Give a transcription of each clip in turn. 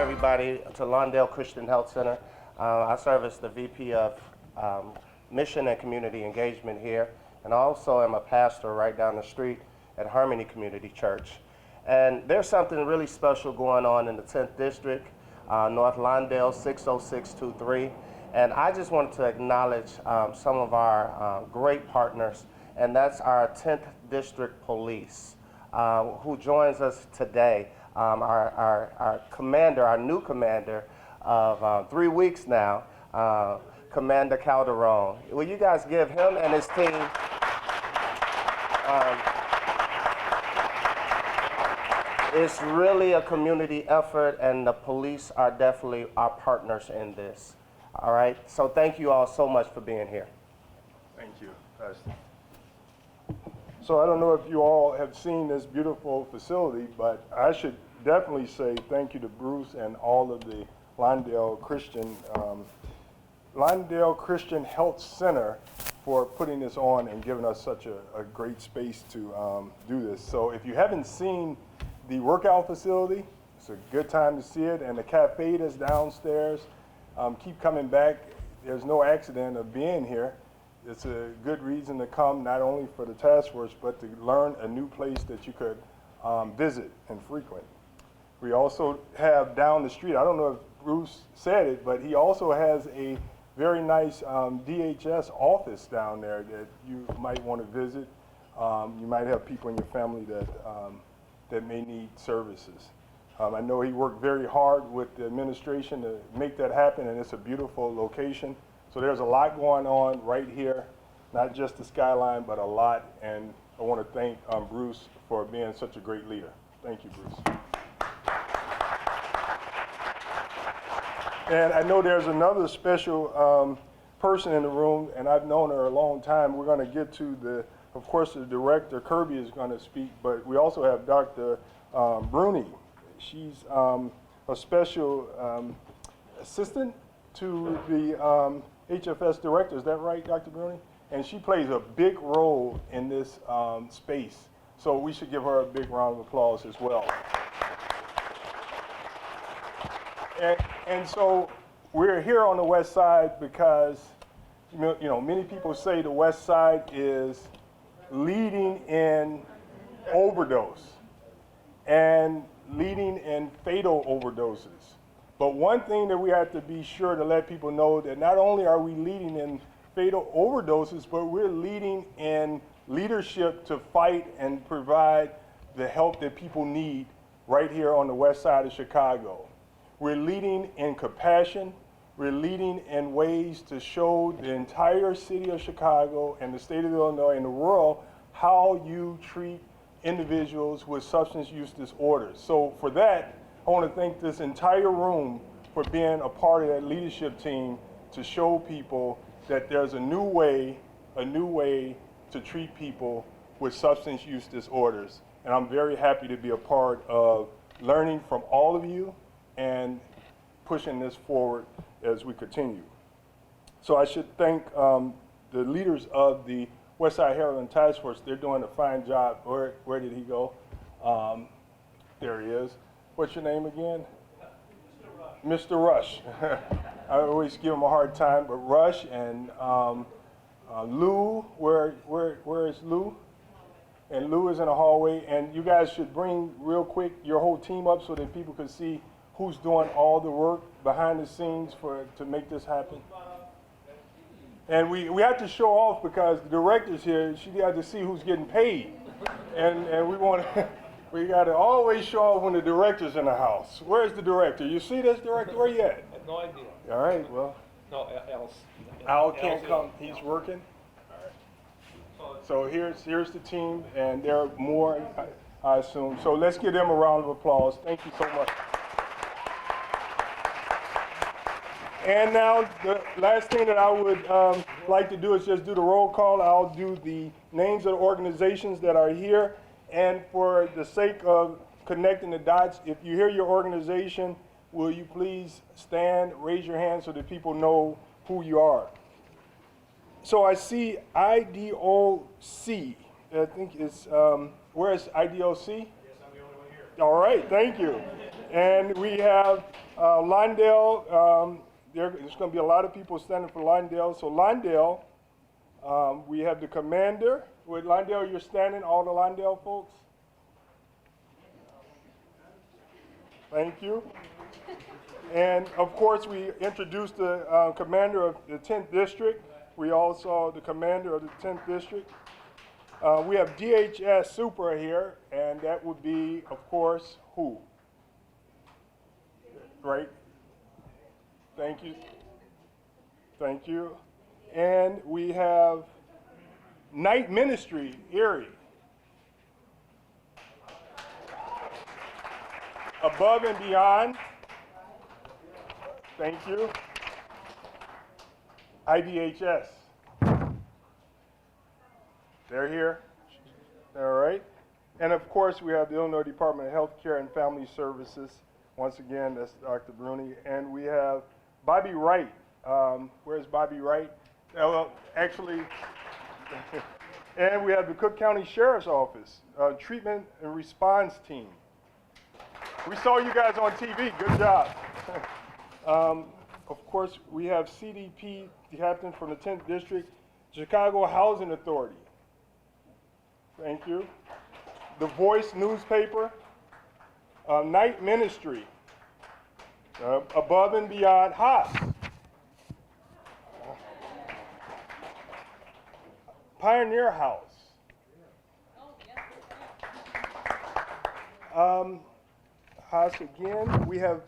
everybody to Lawndale Christian Health Center. I serve as the VP of Mission and Community Engagement here, and I also am a pastor right down the street at Harmony Community Church. And there's something really special going on in the 10th District, North Lawndale 60623. And I just wanted to acknowledge some of our great partners, and that's our 10th District Police, who joins us today. Our commander, our new commander of 3 weeks now, Commander Calderon. Will you guys give him and his team it's really a community effort, and the police are definitely our partners in this. All right, so thank you all so much for being here. Thank you, Pastor. So I don't know if you all have seen this beautiful facility, but I should definitely say thank you to Bruce and all of the Lawndale Christian Health Center for putting this on and giving us such a great space to do this. So if you haven't seen the workout facility, it's a good time to see it, and the cafe that's downstairs. Keep coming back. There's no accident of being here. It's a good reason to come, not only for the task force, but to learn a new place that you could visit and frequent. We also have down the street, I don't know if Bruce said it, but he also has a very nice DHS office down there that you might want to visit. You might have people in your family that may need services. I know he worked very hard with the administration to make that happen, and it's a beautiful location. So there's a lot going on right here, not just the skyline, but a lot. And I want to thank Bruce for being such a great leader. Thank you, Bruce. And I know there's another special person in the room, and I've known her a long time. We're going to get to of course, the director, Kirby, is going to speak, but we also have Dr. Bruni. She's a special assistant to the HFS director. Is that right, Dr. Bruni? And she plays a big role in this space. So we should give her a big round of applause as well. And so we're here on the West Side because, many people say the West Side is leading in overdose and leading in fatal overdoses. But one thing that we have to be sure to let people know that not only are we leading in fatal overdoses, but we're leading in leadership to fight and provide the help that people need right here on the West Side of Chicago. We're leading in compassion. We're leading in ways to show the entire city of Chicago and the state of Illinois and the world how you treat individuals with substance use disorders. So for that, I want to thank this entire room for being a part of that leadership team to show people that there's a new way to treat people with substance use disorders. And I'm very happy to be a part of learning from all of you and pushing this forward as we continue. So I should thank the leaders of the Westside Heroin Task Force. They're doing a fine job. Where did he go? There he is. What's your name again? Mr. Rush. I always give him a hard time, but Rush and Lou, where is Lou? And Lou is in the hallway, and you guys should bring real quick your whole team up so that people can see who's doing all the work behind the scenes to make this happen. And we have to show off because the director's here. She got to see who's getting paid, and we got to always show off when the director's in the house. Where's the director? You see this director? Where you at? I have no idea. All right, well. No, Al can't come. He's working. So here's the team, and there are more, I assume. So let's give them a round of applause. Thank you so much. And now the last thing that I would like to do is just do the roll call. I'll do the names of the organizations that are here. And for the sake of connecting the dots, if you hear your organization, will you please stand, raise your hand so that people know who you are. So I see IDOC. I think it's, where is IDOC? Yes, I'm the only one here. All right, thank you. And we have Lindale. There's going to be a lot of people standing for Lindale. So Lindale, we have the commander. With Lindale, you're standing, all the Lindale folks. Thank you. And of course, we introduced the commander of the 10th district. We also the commander of the 10th district. We have DHS Super here, and that would be, of course, who? Right? Thank you. Thank you. And we have Night Ministry, Erie. Above and Beyond. Thank you. IDHS. They're here. All right. And of course, we have the Illinois Department of Health Care and Family Services. Once again, that's Dr. Bruni. And we have Bobby Wright. Where's Bobby Wright? Well, actually, and we have the Cook County Sheriff's Office, Treatment and Response Team. We saw you guys on TV. Good job. Of course, we have CDP captain from the 10th District, Chicago Housing Authority. Thank you. The Voice newspaper, Night Ministry, Above and Beyond, Haas. Pioneer House. Haas again. We have,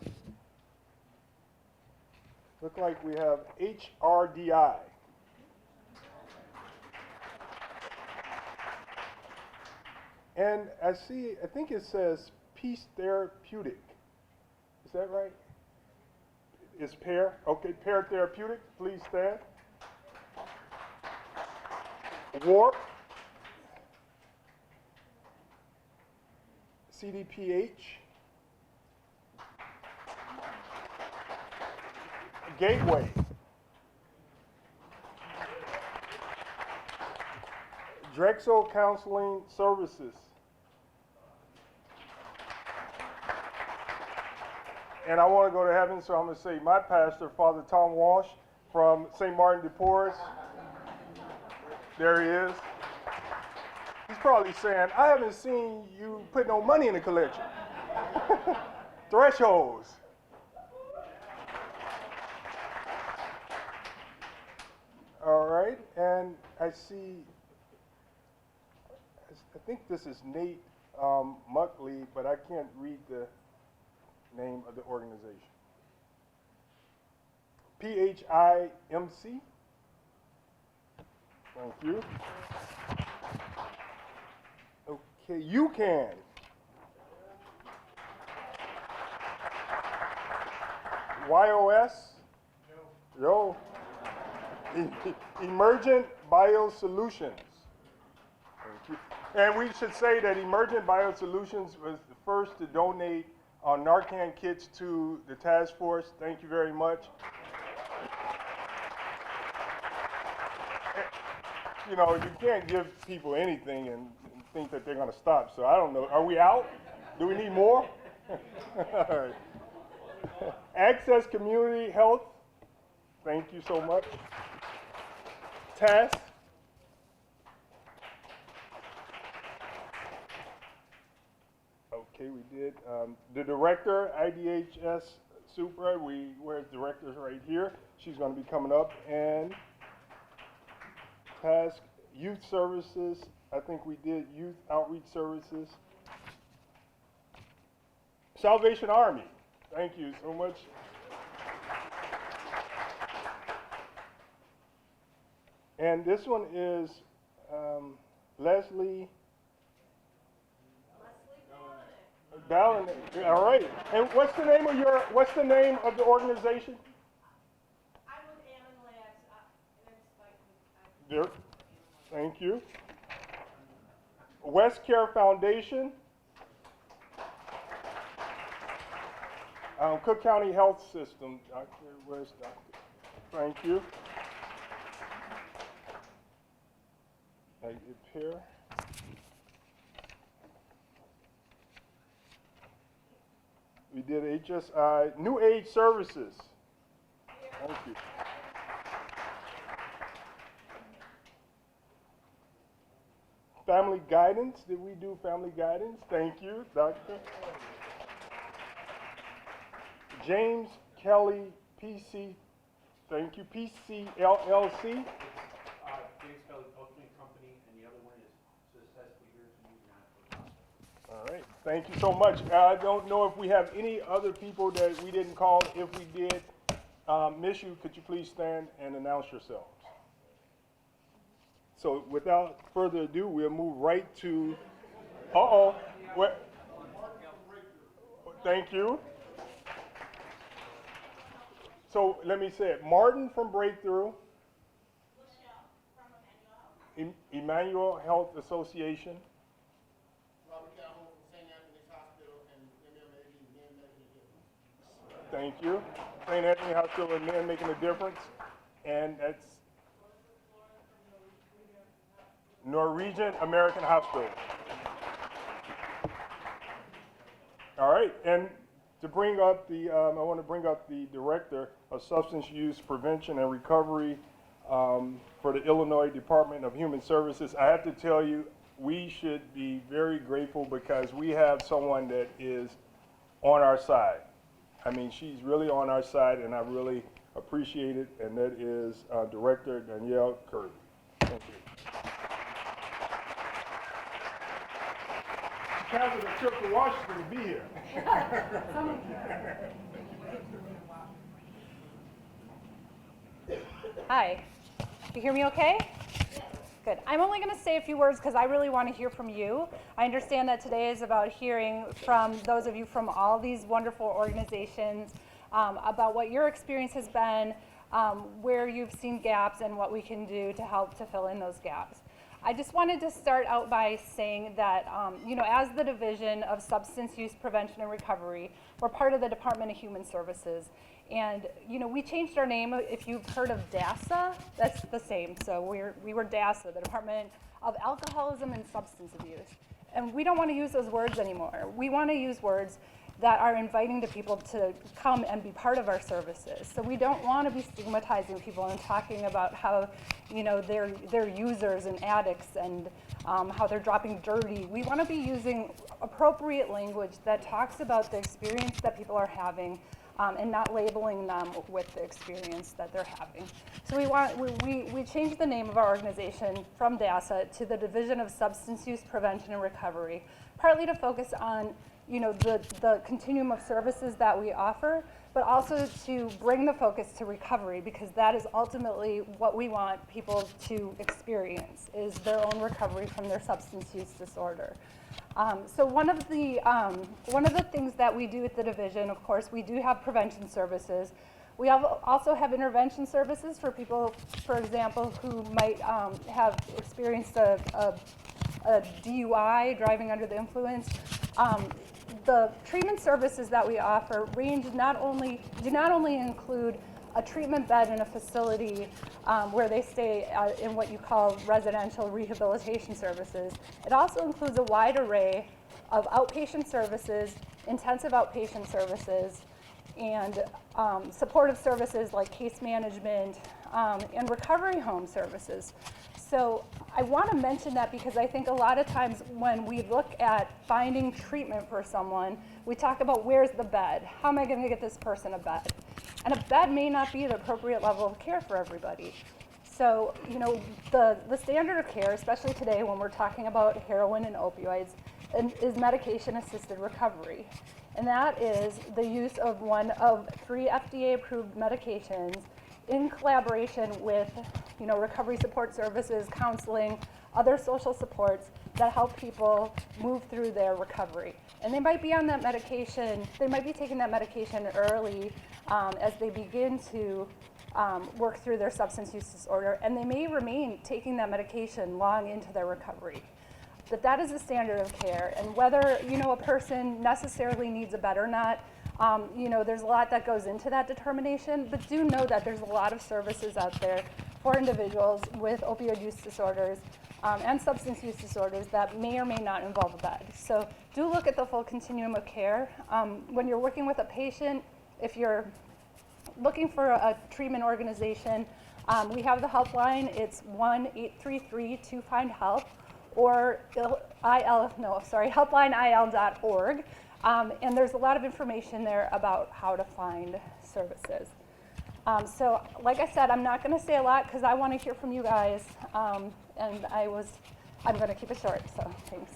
look like we have HRDI. And I see, I think it says Peace Therapeutic. Is that right? It's Pear? Okay, Pear Therapeutic, please stand. WARP. CDPH. Gateway. Drexel Counseling Services. And I want to go to heaven, so I'm going to say my pastor, Father Tom Walsh, from St. Martin de Porres. There he is. He's probably saying, I haven't seen you put no money in the collection. Thresholds. All right, and I see, I think this is Nate Muckley, but I can't read the name of the organization. PHIMC. Thank you. Okay, you can. YOS? Yo. Emergent Biosolutions. Thank you. And we should say that Emergent Biosolutions was the first to donate Narcan kits to the task force. Thank you very much. You know, you can't give people anything and think that they're going to stop. So I don't know. Are we out? Do we need more? All right. Access Community Health. Thank you so much. TASK. Okay, we did. The director, IDHS Super, where's director's right here. She's going to be coming up. And TASK, Youth Services. I think we did Youth Outreach Services. Salvation Army. Thank you so much. And this one is Leslie Ballin. All right. And what's the name of the organization? I'm with Ammon Labs. There. Thank you. West Care Foundation. Cook County Health System. Where's Doctor? Thank you. Right here. We did HSI. New Age Services. Thank you. Family Guidance. Did we do Family Guidance? Thank you, Doctor. James Kelly, PC. Thank you, PCLLC. James Kelly Oakland Company, and the other one is Successful Years in Hotspots. All right, thank you so much. I don't know if we have any other people that we didn't call. If we did miss you, could you please stand and announce yourselves? So without further ado, we'll move right to, what? Thank you. So let me say it. Martin from Breakthrough. Emmanuel Health Association. Robert Calhoun from St. Anthony's Hospital and MMA, Men Making a Difference. Thank you. St. Anthony Hospital and Men Making a Difference. And that's Norwegian American Hospital. All right, and to bring up the, I want to bring up the Director of Substance Use Prevention and Recovery for the Illinois Department of Human Services. I have to tell you, we should be very grateful because we have someone that is on our side. I mean, she's really on our side, and I really appreciate it, and that is Director Danielle Kirby. Thank you. She canceled a trip to Washington to be here. Hi. You hear me okay? Good. I'm only going to say a few words because I really want to hear from you. I understand that today is about hearing from those of you from all these wonderful organizations about what your experience has been, where you've seen gaps, and what we can do to help to fill in those gaps. I just wanted to start out by saying that, as the Division of Substance Use Prevention and Recovery, we're part of the Department of Human Services. And, we changed our name. If you've heard of DASA, that's the same. So we were DASA, the Department of Alcoholism and Substance Abuse. And we don't want to use those words anymore. We want to use words that are inviting to people to come and be part of our services. So we don't want to be stigmatizing people and talking about how, they're users and addicts and how they're dropping dirty. We want to be using appropriate language that talks about the experience that people are having and not labeling them with the experience that they're having. So we changed the name of our organization from DASA to the Division of Substance Use Prevention and Recovery, partly to focus on the continuum of services that we offer, but also to bring the focus to recovery, because that is ultimately what we want people to experience, is their own recovery from their substance use disorder. So one of the things that we do at the division, of course, we do have prevention services. We also have intervention services for people, for example, who might have experienced a DUI, driving under the influence. The treatment services that we offer do not only include a treatment bed in a facility where they stay in what you call residential rehabilitation services. It also includes a wide array of outpatient services, intensive outpatient services, and supportive services like case management and recovery home services. So I want to mention that because I think a lot of times when we look at finding treatment for someone, we talk about where's the bed? How am I going to get this person a bed? And a bed may not be the appropriate level of care for everybody. So, the standard of care, especially today when we're talking about heroin and opioids, is medication-assisted recovery. And that is the use of one of 3 FDA-approved medications in collaboration with, recovery support services, counseling, other social supports that help people move through their recovery. And they might be on that medication, they might be taking that medication early as they begin to work through their substance use disorder, and they may remain taking that medication long into their recovery. But that is the standard of care, and whether a person necessarily needs a bed or not, there's a lot that goes into that determination, but do know that there's a lot of services out there for individuals with opioid use disorders and substance use disorders that may or may not involve a bed. So do look at the full continuum of care. When you're working with a patient, if you're looking for a treatment organization, we have the helpline. It's 1-833-2-FIND-HELP or helplineil.org. And there's a lot of information there about how to find services. So like I said, I'm not going to say a lot because I want to hear from you guys. And I'm going to keep it short, so thanks.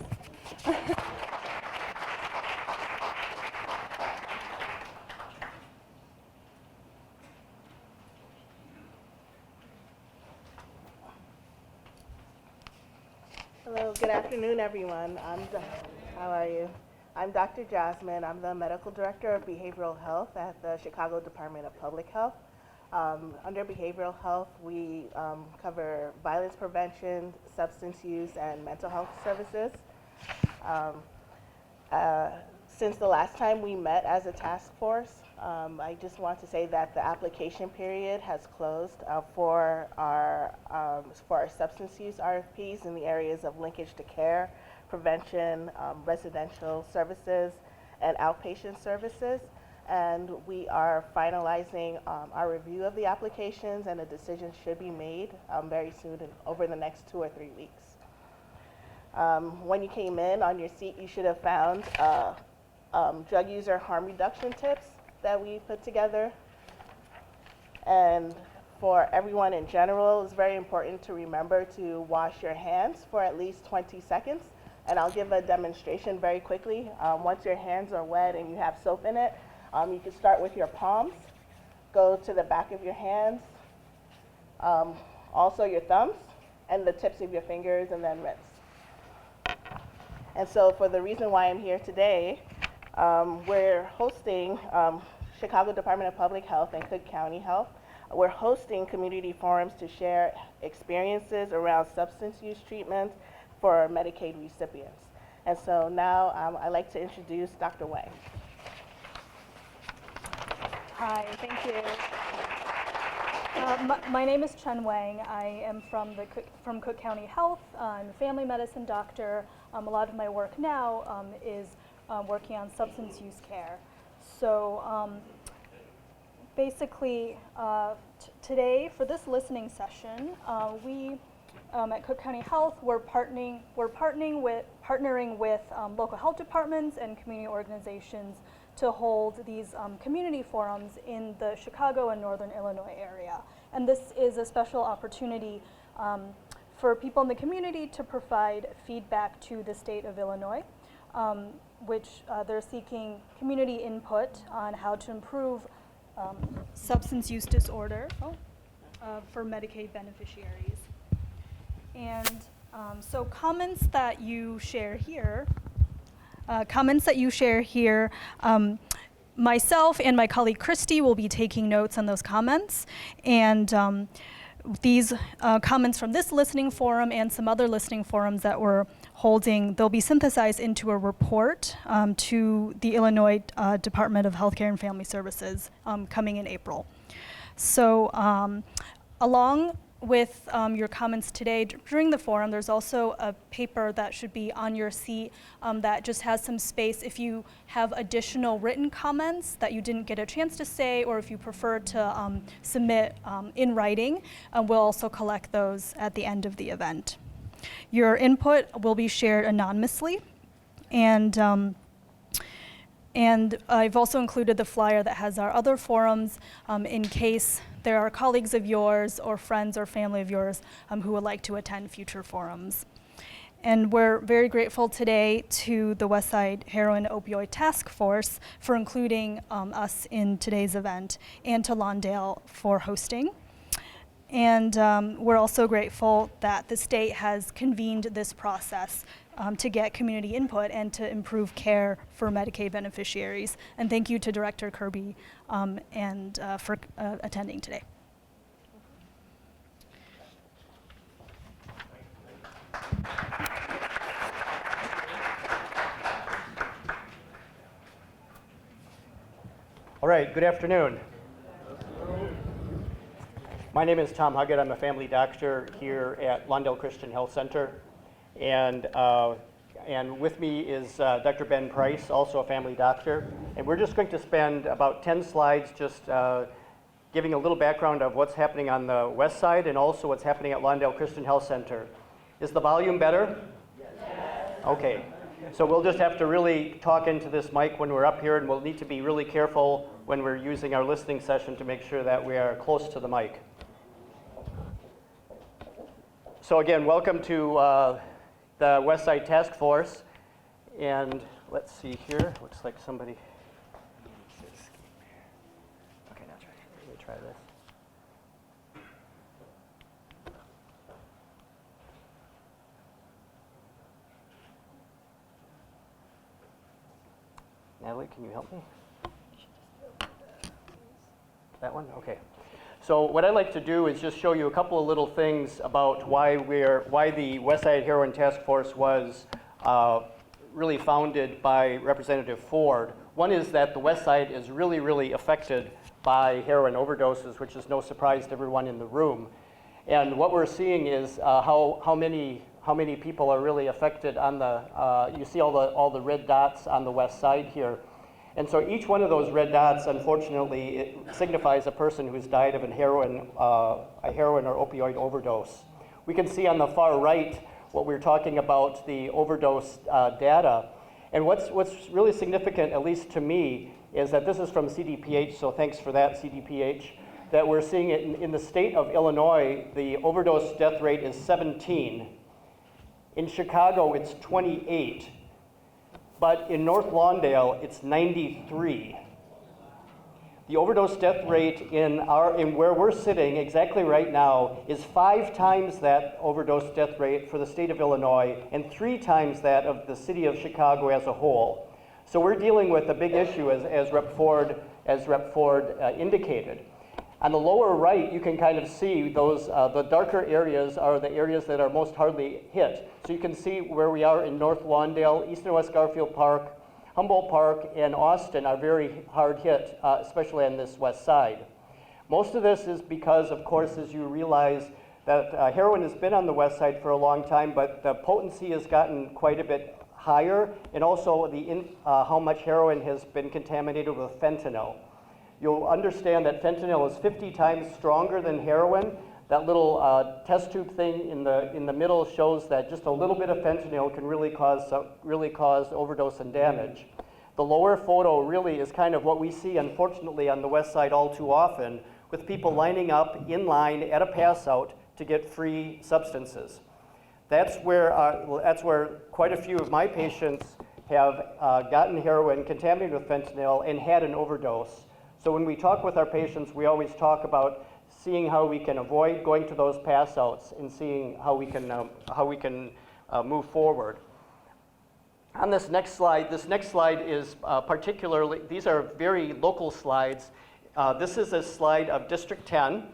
Hello, good afternoon, everyone. How are you? I'm Dr. Jasmine. I'm the Medical Director of Behavioral Health at the Chicago Department of Public Health. Under behavioral health, we cover violence prevention, substance use, and mental health services. Since the last time we met as a task force, I just want to say that the application period has closed for our substance use RFPs in the areas of linkage to care, prevention, residential services, and outpatient services. And we are finalizing our review of the applications, and a decision should be made very soon over the next 2 or 3 weeks. When you came in on your seat, you should have found drug user harm reduction tips that we put together. And for everyone in general, it's very important to remember to wash your hands for at least 20 seconds. And I'll give a demonstration very quickly. Once your hands are wet and you have soap in it, you can start with your palms, go to the back of your hands, also your thumbs, and the tips of your fingers, and then rinse. And so for the reason why I'm here today, we're hosting Chicago Department of Public Health and Cook County Health. We're hosting community forums to share experiences around substance use treatment for Medicaid recipients. And so now I'd like to introduce Dr. Wang. Hi, thank you. My name is Chen Wang. I am from Cook County Health. I'm a family medicine doctor. A lot of my work now is working on substance use care. So basically, today for this listening session, we at Cook County Health we're partnering with local health departments and community organizations to hold these community forums in the Chicago and Northern Illinois area. And this is a special opportunity for people in the community to provide feedback to the state of Illinois, which they're seeking community input on how to improve substance use disorder for Medicaid beneficiaries. And so comments that you share here, myself and my colleague Christy will be taking notes on those comments. And these comments from this listening forum and some other listening forums that we're holding, they'll be synthesized into a report to the Illinois Department of Healthcare and Family Services coming in April. So along with your comments today during the forum, there's also a paper that should be on your seat that just has some space if you have additional written comments that you didn't get a chance to say, or if you prefer to submit in writing, we'll also collect those at the end of the event. Your input will be shared anonymously, and I've also included the flyer that has our other forums in case there are colleagues of yours or friends or family of yours who would like to attend future forums. And we're very grateful today to the Westside Heroin Opioid Task Force for including us in today's event, and to Lawndale for hosting. And we're also grateful that the state has convened this process to get community input and to improve care for Medicaid beneficiaries. And thank you to Director Kirby for attending today. All right, good afternoon. My name is Tom Huggett. I'm a family doctor here at Lawndale Christian Health Center. And with me is Dr. Ben Price, also a family doctor. And we're just going to spend about 10 slides just giving a little background of what's happening on the west side and also what's happening at Lawndale Christian Health Center. Is the volume better? Yes. Okay. So we'll just have to really talk into this mic when we're up here, and we'll need to be really careful when we're using our listening session to make sure that we are close to the mic. So again, welcome to the West Side Task Force. And let's see here. Looks like somebody. Okay, now try. Let me try this. Natalie, can you help me? That one? Okay. So what I'd like to do is just show you a couple of little things about why the West Side Heroin Task Force was really founded by Representative Ford. One is that the West Side is really, really affected by heroin overdoses, which is no surprise to everyone in the room. And what we're seeing is how many people are really affected on the, you see all the red dots on the west side here. And so each one of those red dots, unfortunately, it signifies a person who's died of a heroin or opioid overdose. We can see on the far right what we're talking about, the overdose data. And what's really significant, at least to me, is that this is from CDPH, so thanks for that, CDPH, that we're seeing it in the state of Illinois, the overdose death rate is 17. In Chicago, it's 28. But in North Lawndale, it's 93. The overdose death rate in where we're sitting exactly right now is 5 times that overdose death rate for the state of Illinois and 3 times that of the city of Chicago as a whole. So we're dealing with a big issue, as Rep. Ford indicated. On the lower right, you can kind of see those, the darker areas are the areas that are most hardly hit. So you can see where we are in North Lawndale, East and West Garfield Park, Humboldt Park, and Austin are very hard hit, especially on this west side. Most of this is because, of course, as you realize that heroin has been on the west side for a long time, but the potency has gotten quite a bit higher, and also how much heroin has been contaminated with fentanyl. You'll understand that fentanyl is 50 times stronger than heroin. That little test tube thing in the middle shows that just a little bit of fentanyl can really cause overdose and damage. The lower photo really is kind of what we see, unfortunately, on the west side all too often, with people lining up in line at a pass out to get free substances. That's where quite a few of my patients have gotten heroin contaminated with fentanyl and had an overdose. So when we talk with our patients, we always talk about seeing how we can avoid going to those pass outs and seeing how we can move forward. On this next slide is particularly, these are very local slides. This is a slide of District 10.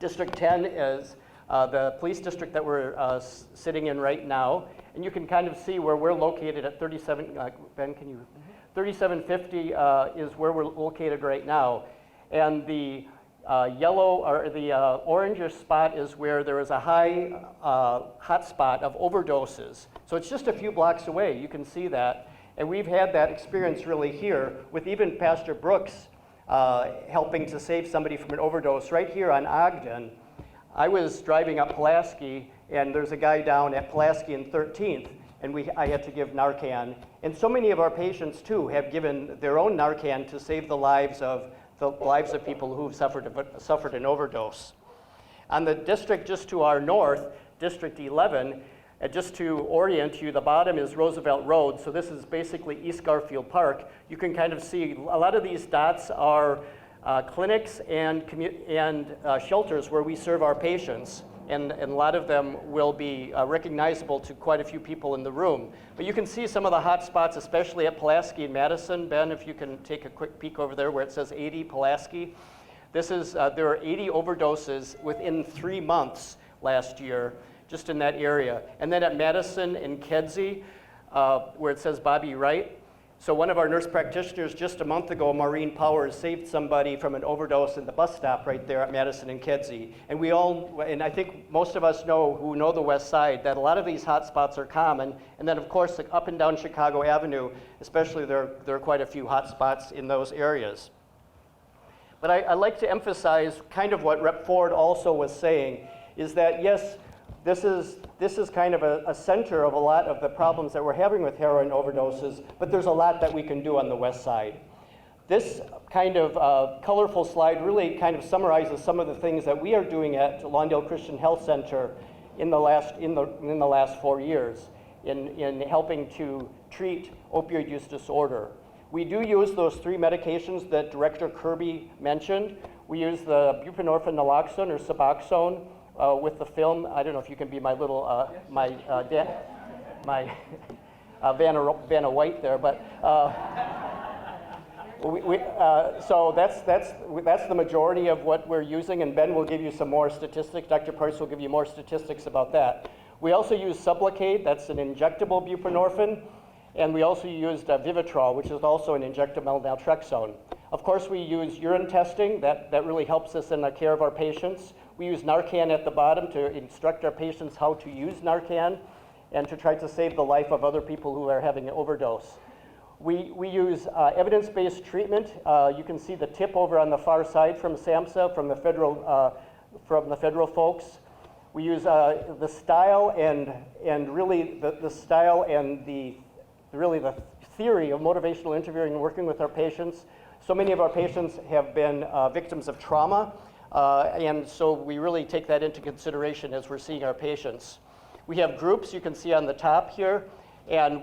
District 10 is the police district that we're sitting in right now. And you can kind of see where we're located at 37, Ben, can you? 3750 is where we're located right now. And the yellow, or the orangish spot is where there is a high hotspot of overdoses. So it's just a few blocks away, you can see that. And we've had that experience really here with even Pastor Brooks helping to save somebody from an overdose right here on Ogden. I was driving up Pulaski, and there's a guy down at Pulaski and 13th, and I had to give Narcan. And so many of our patients, too, have given their own Narcan to save the lives of people who've suffered an overdose. On the district just to our north, District 11, just to orient you, the bottom is Roosevelt Road, so this is basically East Garfield Park. You can kind of see a lot of these dots are clinics and shelters where we serve our patients. And a lot of them will be recognizable to quite a few people in the room. But you can see some of the hot spots, especially at Pulaski and Madison. Ben, if you can take a quick peek over there where it says 80 Pulaski. This is, there are 80 overdoses within 3 months last year, just in that area. And then at Madison and Kedzie, where it says Bobby Wright, So one of our nurse practitioners just a month ago, Maureen Powers, saved somebody from an overdose in the bus stop right there at Madison and Kedzie. And we all, and I think most of us know who know the West Side, that a lot of these hotspots are common. And then of course, up and down Chicago Avenue, especially there are quite a few hotspots in those areas. But I like to emphasize kind of what Rep. Ford also was saying, is that yes, this is kind of a center of a lot of the problems that we're having with heroin overdoses, but there's a lot that we can do on the West Side. This kind of colorful slide really kind of summarizes some of the things that we are doing at Lawndale Christian Health Center in the last 4 years in helping to treat opioid use disorder. We do use those 3 medications that Director Kirby mentioned. We use the buprenorphine naloxone or Suboxone with the film. I don't know if you can be my little, Vanna White there, but so that's the majority of what we're using, and Ben will give you some more statistics. Dr. Price will give you more statistics about that. We also use Sublocade, that's an injectable buprenorphine, and we also used Vivitrol, which is also an injectable naltrexone. Of course, we use urine testing. That really helps us in the care of our patients. We use Narcan at the bottom to instruct our patients how to use Narcan and to try to save the life of other people who are having an overdose. We use evidence-based treatment. You can see the tip over on the far side from SAMHSA, from the federal folks. We use the style and really the style and the theory of motivational interviewing and working with our patients. So many of our patients have been victims of trauma, and so we really take that into consideration as we're seeing our patients. We have groups you can see on the top here, and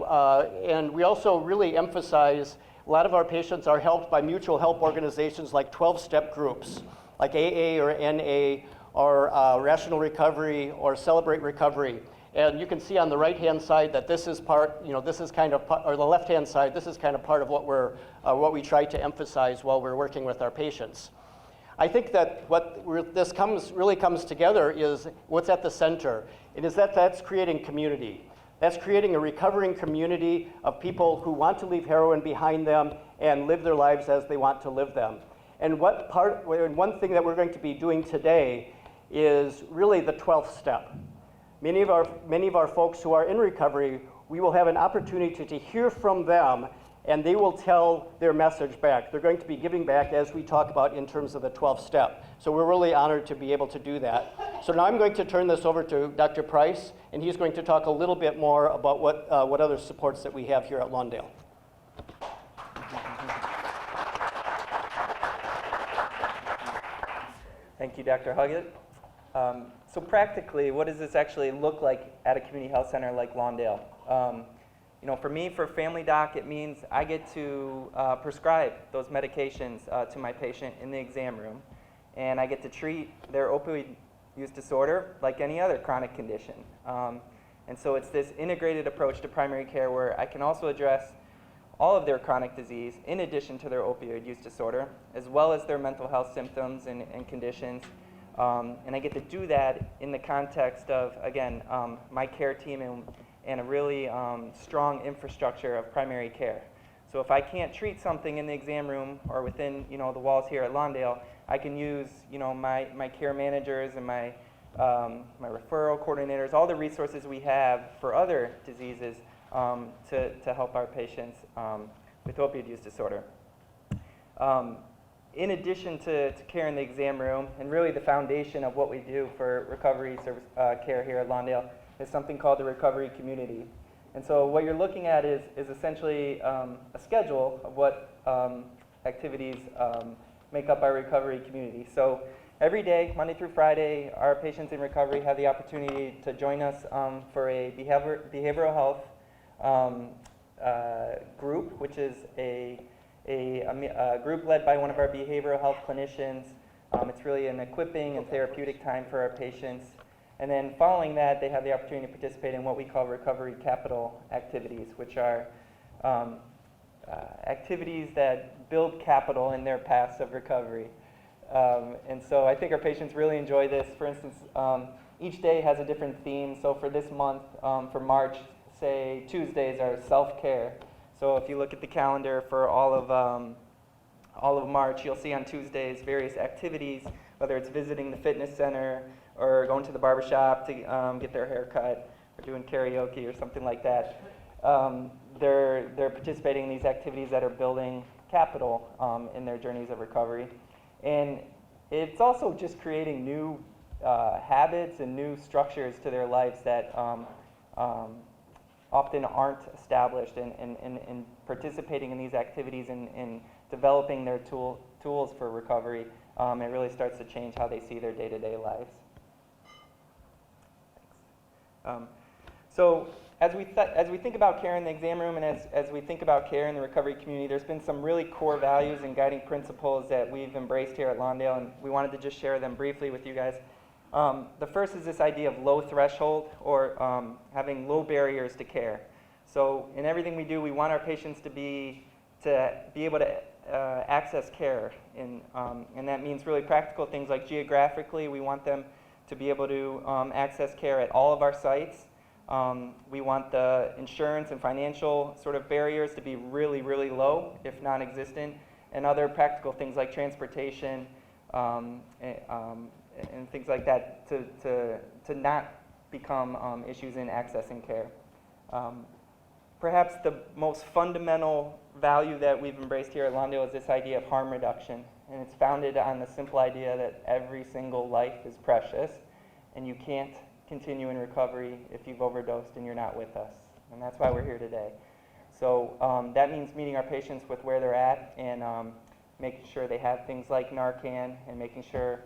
we also really emphasize a lot of our patients are helped by mutual help organizations like 12-step groups, like AA or NA, or Rational Recovery or Celebrate Recovery. And you can see on the right-hand side that this is part, this is kind of, or the left-hand side, this is kind of part of what we try to emphasize while we're working with our patients. I think that what this really comes together is what's at the center, and is that's creating community. That's creating a recovering community of people who want to leave heroin behind them and live their lives as they want to live them. And one thing that we're going to be doing today is really the 12th step. Many of our folks who are in recovery, we will have an opportunity to hear from them, and they will tell their message back. They're going to be giving back as we talk about in terms of the 12th step. So we're really honored to be able to do that. So now I'm going to turn this over to Dr. Price, and he's going to talk a little bit more about what other supports that we have here at Lawndale. Thank you, Dr. Huggett. So practically, what does this actually look like at a community health center like Lawndale? For me, for Family Doc, it means I get to prescribe those medications to my patient in the exam room, and I get to treat their opioid use disorder like any other chronic condition. And so it's this integrated approach to primary care where I can also address all of their chronic disease in addition to their opioid use disorder, as well as their mental health symptoms and conditions. And I get to do that in the context of, again, my care team and a really strong infrastructure of primary care. So if I can't treat something in the exam room or within the walls here at Lawndale, I can use my care managers and my referral coordinators, all the resources we have for other diseases to help our patients with opioid use disorder. In addition to care in the exam room, and really the foundation of what we do for recovery service, care here at Lawndale is something called the recovery community. And so what you're looking at is essentially a schedule of what activities make up our recovery community. So every day, Monday through Friday, our patients in recovery have the opportunity to join us for a behavioral health group, which is a group led by one of our behavioral health clinicians. It's really an equipping and therapeutic time for our patients. And then following that, they have the opportunity to participate in what we call recovery capital activities, which are activities that build capital in their paths of recovery. And so I think our patients really enjoy this. For instance, each day has a different theme. So for this month, for March, say Tuesdays are self-care. So if you look at the calendar for all of March, you'll see on Tuesdays various activities, whether it's visiting the fitness center or going to the barbershop to get their hair cut or doing karaoke or something like that. They're participating in these activities that are building capital in their journeys of recovery. And it's also just creating new habits and new structures to their lives that often aren't established, and participating in these activities and developing their tools for recovery, it really starts to change how they see their day-to-day lives. So as we think about care in the exam room, and as we think about care in the recovery community, there's been some really core values and guiding principles that we've embraced here at Lawndale, and we wanted to just share them briefly with you guys. The first is this idea of low threshold, or having low barriers to care. So in everything we do, we want our patients to be able to access care, and that means really practical things like geographically, we want them to be able to access care at all of our sites. We want the insurance and financial sort of barriers to be really, really low, if non-existent, and other practical things like transportation and things like that to not become issues in accessing care. Perhaps the most fundamental value that we've embraced here at Lawndale is this idea of harm reduction, and it's founded on the simple idea that every single life is precious, and you can't continue in recovery if you've overdosed and you're not with us, and that's why we're here today. So that means meeting our patients with where they're at, and making sure they have things like Narcan, and making sure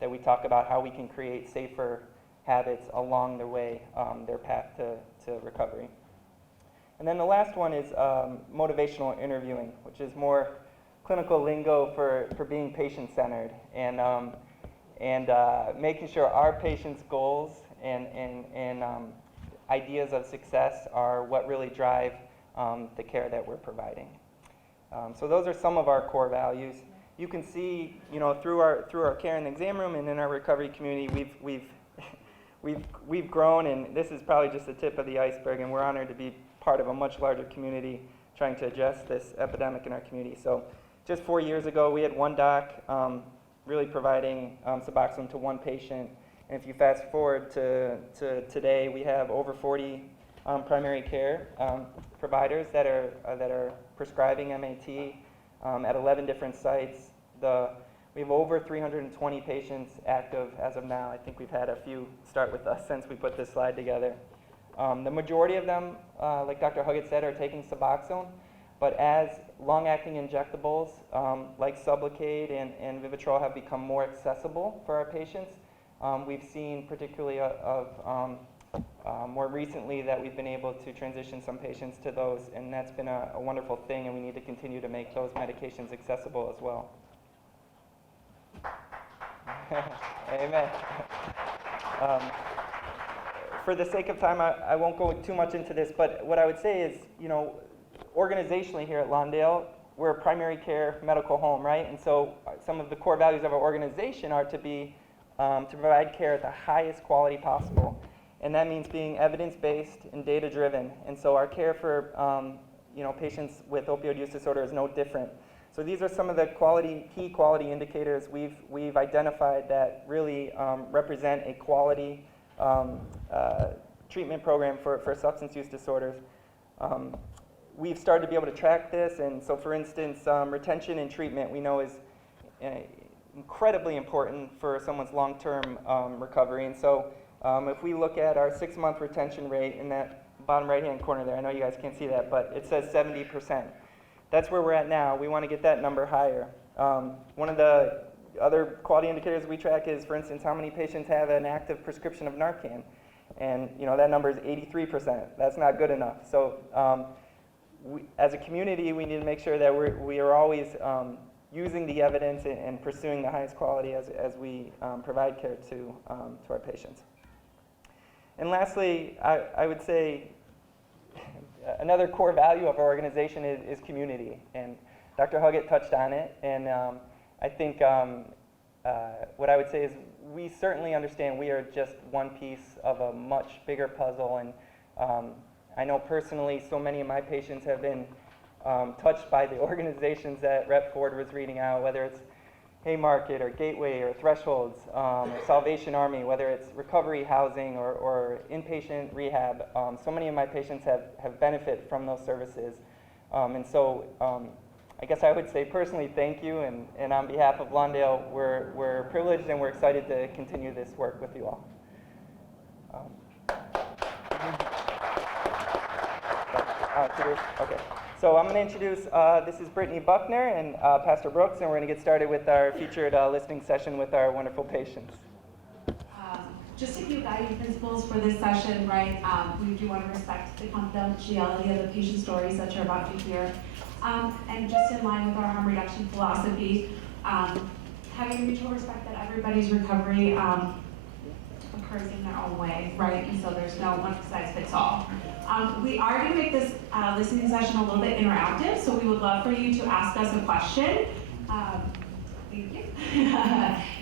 that we talk about how we can create safer habits along the way, their path to recovery. And then the last one is motivational interviewing, which is more clinical lingo for being patient-centered, and making sure our patients' goals and ideas of success are what really drive the care that we're providing. So those are some of our core values. You can see, through our care in the exam room and in our recovery community, we've grown, and this is probably just the tip of the iceberg, and we're honored to be part of a much larger community trying to address this epidemic in our community. So just 4 years ago, we had one doc really providing Suboxone to one patient. And if you fast forward to today, we have over 40 primary care providers that are prescribing MAT at 11 different sites. We have over 320 patients active as of now. I think we've had a few start with us since we put this slide together. The majority of them, like Dr. Huggett said, are taking Suboxone, but as long-acting injectables like Sublocade and Vivitrol have become more accessible for our patients, we've seen particularly more recently that we've been able to transition some patients to those, and that's been a wonderful thing, and we need to continue to make those medications accessible as well. Amen. For the sake of time, I won't go too much into this, but what I would say is, organizationally here at Lawndale, we're a primary care medical home, right? And so some of the core values of our organization are to provide care at the highest quality possible. And that means being evidence-based and data-driven. And so our care for patients with opioid use disorder is no different. So these are some of the key quality indicators we've identified that really represent a quality treatment program for substance use disorders. We've started to be able to track this, and so for instance, retention and treatment we know is incredibly important for someone's long-term recovery. And so if we look at our 6-month retention rate in that bottom right-hand corner there, I know you guys can't see that, but it says 70%. That's where we're at now. We want to get that number higher. One of the other quality indicators we track is, for instance, how many patients have an active prescription of Narcan. And that number is 83%. That's not good enough. So as a community, we need to make sure that we are always using the evidence and pursuing the highest quality as we provide care to our patients. And lastly, I would say another core value of our organization is community. And Dr. Huggett touched on it. And I think what I would say is we certainly understand we are just one piece of a much bigger puzzle. And I know personally so many of my patients have been touched by the organizations that Rep. Ford was reading out, whether it's Haymarket or Gateway or Thresholds or Salvation Army, whether it's recovery housing or inpatient rehab. So many of my patients have benefited from those services. And so I guess I would say personally thank you, and on behalf of Lawndale, we're privileged and we're excited to continue this work with you all. Okay. So I'm going to introduce, this is Brittany Buckner and Pastor Brooks, and we're going to get started with our featured listening session with our wonderful patients. Just a few guiding principles for this session, right? We do want to respect the confidentiality of the patient stories that you're about to hear. And just in line with our harm reduction philosophy, having mutual respect that everybody's recovery occurs in their own way, right? And so there's no one size fits all. We are going to make this listening session a little bit interactive, so we would love for you to ask us a question. Thank you.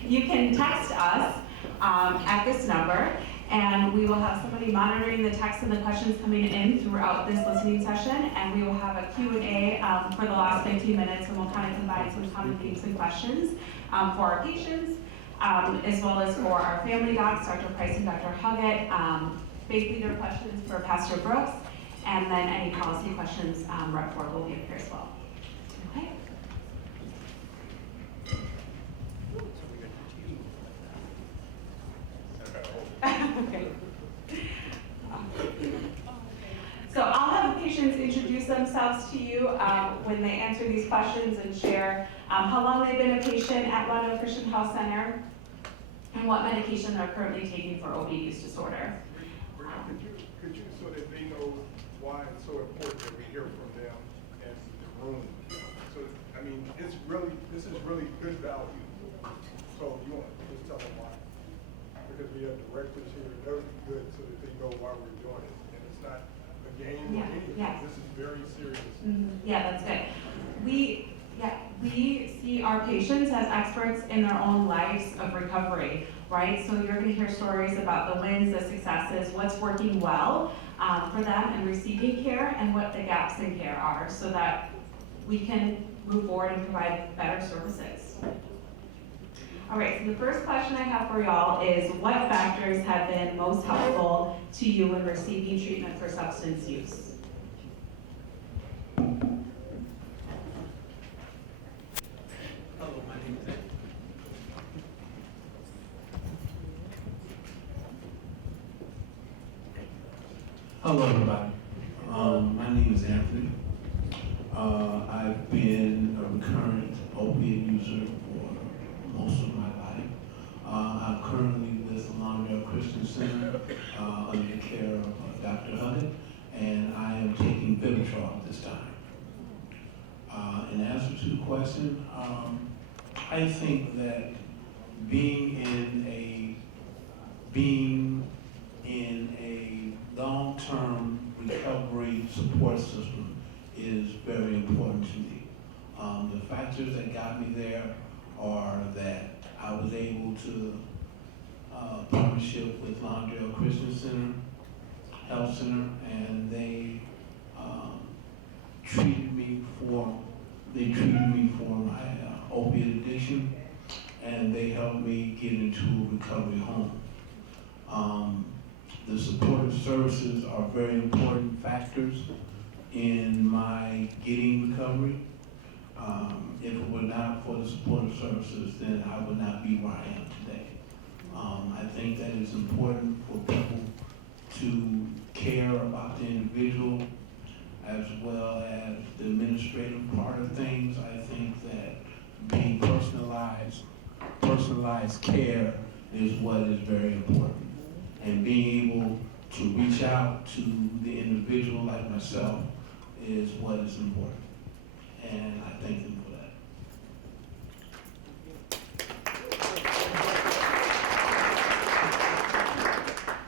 You can text us at this number, and we will have somebody monitoring the text and the questions coming in throughout this listening session, and we will have a Q&A for the last 15 minutes, and we'll kind of combine some common themes and questions for our patients, as well as for our family docs, Dr. Price and Dr. Huggett, faith leader questions for Pastor Brooks, and then any policy questions Rep. Ford will be up here as well. Okay. Okay. So I'll have the patients introduce themselves to you when they answer these questions and share how long they've been a patient at Lawndale Christian Health Center and what medication they're currently taking for opioid use disorder. Could you, so that they know why it's so important that we hear from them in the room? So, I mean, this is really good value. So you want to just tell them why? Because we have directors here, that would be good so that they know why we're doing it. And it's not a game or anything. Yeah. This is very serious. Yeah, that's good. We see our patients as experts in their own lives of recovery, right? So you're going to hear stories about the wins, the successes, what's working well for them in receiving care, and what the gaps in care are, so that we can move forward and provide better services. All right, so the first question I have for y'all is, what factors have been most helpful to you in receiving treatment for substance use? Hello, everybody. My name is Anthony. I've been a recurrent opiate user for most of my life. I'm currently with the Lawndale Christian Center under the care of Dr. Huggett, and I am taking Vivitrol at this time. In answer to the question, I think that being in a long-term recovery support system is very important to me. The factors that got me there are that I was able to partnership with Lawndale Christian Center, Health Center, and they treated me for my opiate addiction, and they helped me get into a recovery home. The supportive services are very important factors in my getting recovery. If it were not for the supportive services, then I would not be where I am today. I think that it's important for people to care about the individual as well as the administrative part of things. I think that being personalized care is what is very important. And being able to reach out to the individual like myself is what is important. And I thank them for that.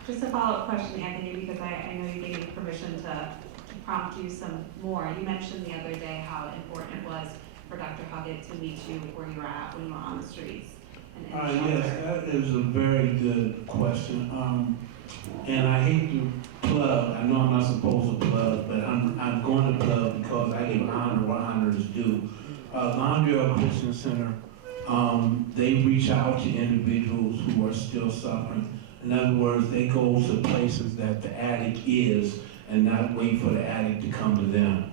Just a follow-up question, Anthony, because I know you gave me permission to prompt you some more. You mentioned the other day how important it was for Dr. Huggett to meet you where you were at when you were on the streets. Yes, that is a very good question. And I hate to plug. I know I'm not supposed to plug, but I'm going to plug because I give honor where honor is due. Lawndale Christian Center, they reach out to individuals who are still suffering. In other words, they go to places that the addict is and not wait for the addict to come to them.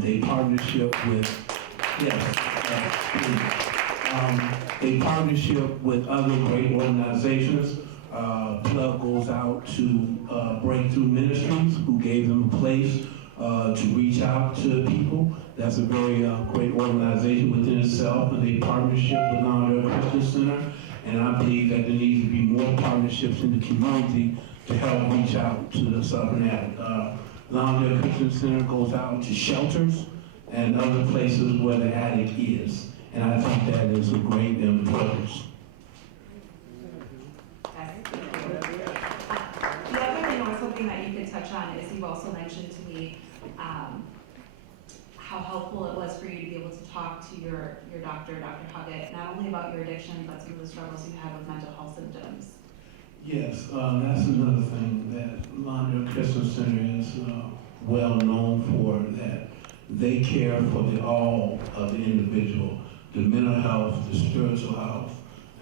They partnership with, they partnership with other great organizations. Plug goes out to Breakthrough Ministries, who gave them a place to reach out to people. That's a very great organization within itself, and they partnership with Lawndale Christian Center. And I believe that there needs to be more partnerships in the community to help reach out to the suffering addict. Lawndale Christian Center goes out to shelters and other places where the addict is. And I think that is a great importance. The other thing I was hoping that you could touch on is you've also mentioned to me how helpful it was for you to be able to talk to your doctor, Dr. Huggett, not only about your addiction, but some of the struggles you have with mental health symptoms. Yes, that's another thing that Lawndale Christian Center is well known for, that they care for the all of the individual, the mental health, the spiritual health,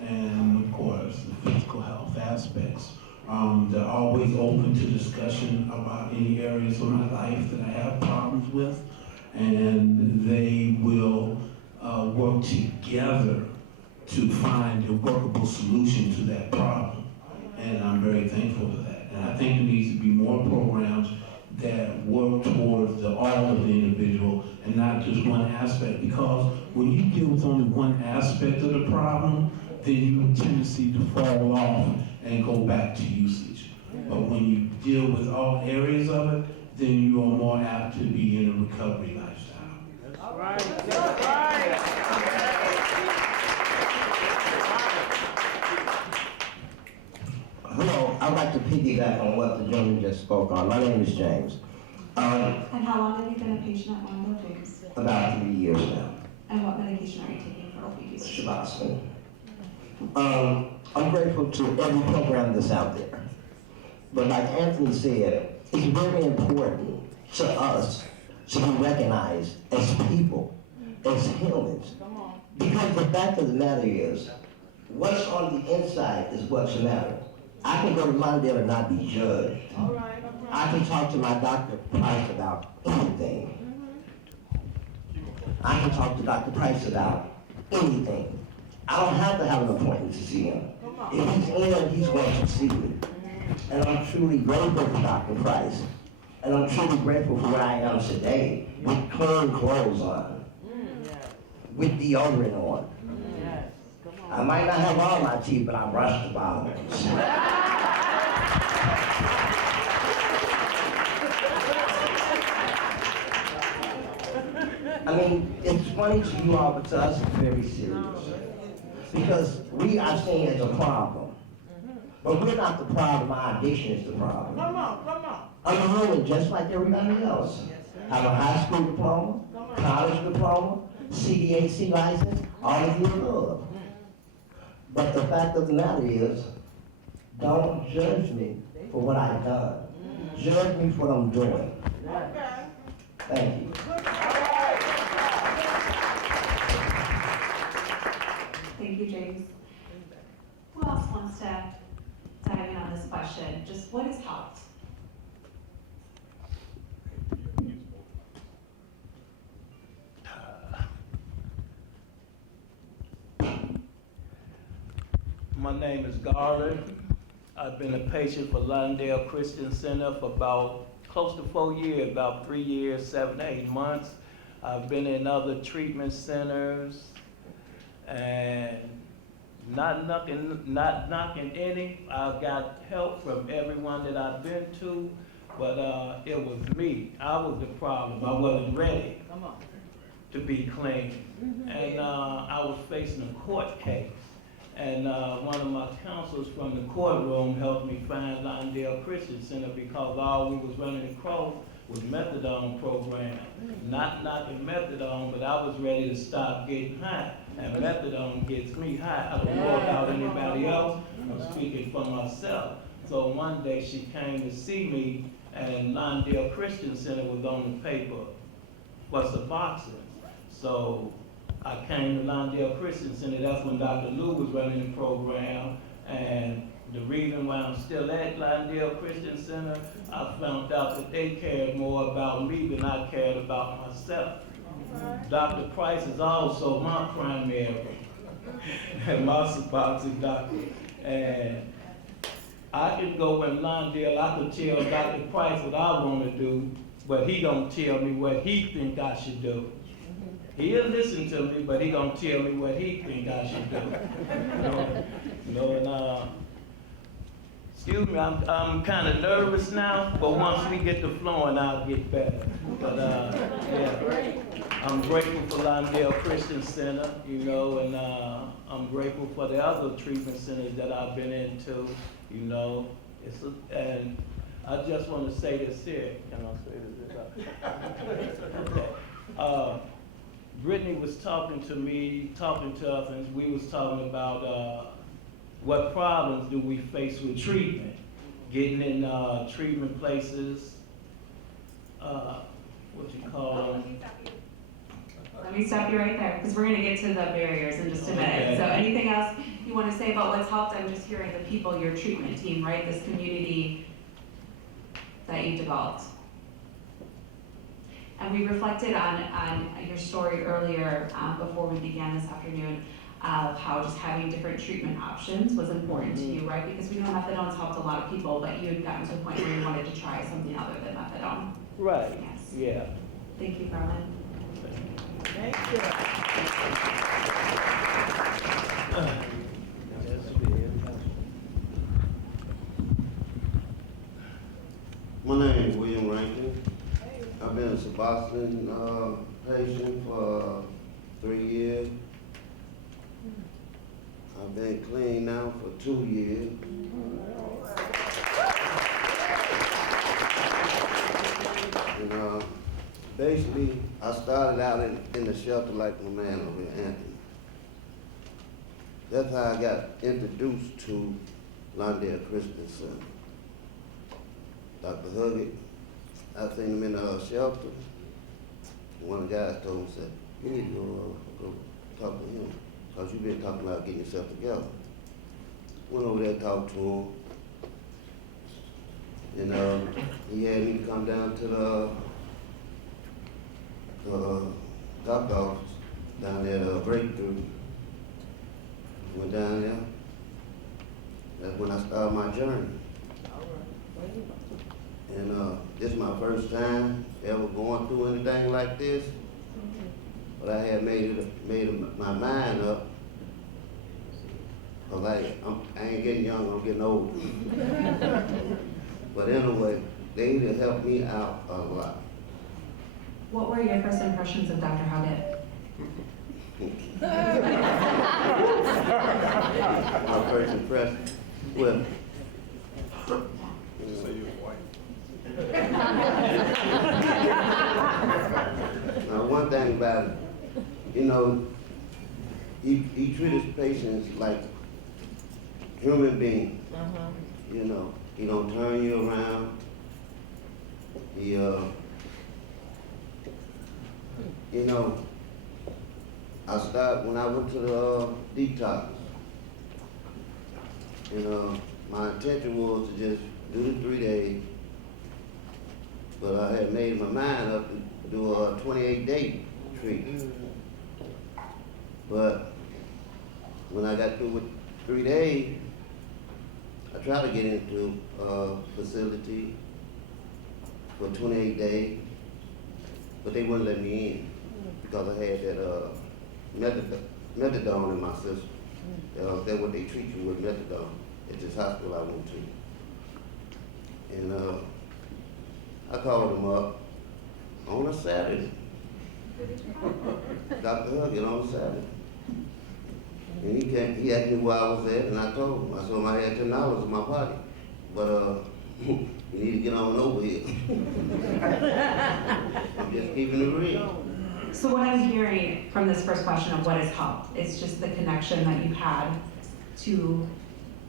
and of course, the physical health aspects. They're always open to discussion about any areas of my life that I have problems with, and they will work together to find a workable solution to that problem. And I'm very thankful for that. And I think there needs to be more programs that work towards the all of the individual and not just one aspect, because when you deal with only one aspect of the problem, then you have a tendency to fall off and go back to usage. But when you deal with all areas of it, then you are more apt to be in a recovery lifestyle. That's right. That's right. Hello, I'd like to piggyback on what the gentleman just spoke on. My name is James. And how long have you been a patient at Lawndale, James? About 3 years now. And what medication are you taking for opioid use? Shavasana. I'm grateful to every program that's out there. But like Anthony said, it's very important to us to be recognized as people, as humans. Because the fact of the matter is, what's on the inside is what's the matter. I can go to Lawndale and not be judged. I can talk to my Dr. Price about anything. I can talk to Dr. Price about anything. I don't have to have an appointment to see him. If he's in, he's going to see me. And I'm truly grateful for Dr. Price. And I'm truly grateful for where I am today, with clean clothes on, with deodorant on. I might not have all my teeth, but I brush the bottoms. I mean, it's funny to you all, but to us it's very serious. Because we are seen as a problem. But we're not the problem, our addiction is the problem. Come on. I'm a human just like everybody else. I have a high school diploma, college diploma, CDAC license, all of the above. But the fact of the matter is, don't judge me for what I've done. Judge me for what I'm doing. Thank you. Thank you, James. Who else wants to dive in on this question? Just what has helped? My name is Garland. I've been a patient for Lawndale Christian Center for about close to 4 years, about 3 years, 7 to 8 months. I've been in other treatment centers and not knocking any. I've got help from everyone that I've been to, but it was me. I was the problem. I wasn't ready to be clean. And I was facing a court case. And one of my counselors from the courtroom helped me find Lawndale Christian Center because all we was running across was methadone program. Not knocking methadone, but I was ready to stop getting high. And methadone gets me high. I don't know about anybody else. I'm speaking for myself. So one day she came to see me, and Lawndale Christian Center was on the paper for Suboxone. So I came to Lawndale Christian Center. That's when Dr. Lou was running the program. And the reason why I'm still at Lawndale Christian Center, I found out that they cared more about me than I cared about myself. Dr. Price is also my primary and my Suboxone doctor. And I could go in Lawndale, I could tell Dr. Price what I want to do, but he don't tell me what he think I should do. He'll listen to me, but he gonna tell me what he think I should do. And excuse me, I'm kind of nervous now, but once we get to flowing, I'll get better. But yeah, I'm grateful for Lawndale Christian Center, and I'm grateful for the other treatment centers that I've been into, and I just want to say this here. Can I say this? Okay. Brittany was talking to us, and we was talking about what problems do we face with treatment, getting in treatment places, what you call them. Let me stop you right there, because we're going to get to the barriers in just a minute. Okay. So anything else you want to say about what's helped? I'm just hearing the people, your treatment team, right? This community that you developed. And we reflected on your story earlier before we began this afternoon of how just having different treatment options was important to you, right? Because we know methadone's helped a lot of people, but you had gotten to a point where you wanted to try something other than methadone. Right. Yes. Yeah. Thank you, Garland. Thank you. My name is William Rankin. I've been a Suboxone patient for 3 years. I've been clean now for 2 years. And basically, I started out in the shelter like my man over here, Anthony. That's how I got introduced to Lawndale Christian Center. Dr. Huggett, I seen him in the shelter. One of the guys told me, said, you need to go talk to him, because you've been talking about getting yourself together. Went over there, talked to him. And he had me come down to the doctor's office down there at Breakthrough. Went down there. That's when I started my journey. And this is my first time ever going through anything like this. But I had made my mind up. Cause I ain't getting young, I'm getting older. But anyway, they done helped me out a lot. What were your first impressions of Dr. Huggett? My first impression, well, Say you was white. now one thing about it, he treats patients like human beings. He don't turn you around. He, when I went to the detox, my intention was to just do the 3 days, but I had made my mind up to do a 28-day treatment. But when I got through with 3 days, I tried to get into a facility for 28 days, but they wouldn't let me in because I had that methadone in my system. That's what they treat you with, methadone, at this hospital I went to. And I called them up on a Saturday. Dr. Huggett on a Saturday. And he asked me where I was at, and I told him. I told him I had $10 in my pocket. But you need to get on over here. I'm just keeping it real. So what I'm hearing from this first question of what has helped is just the connection that you had to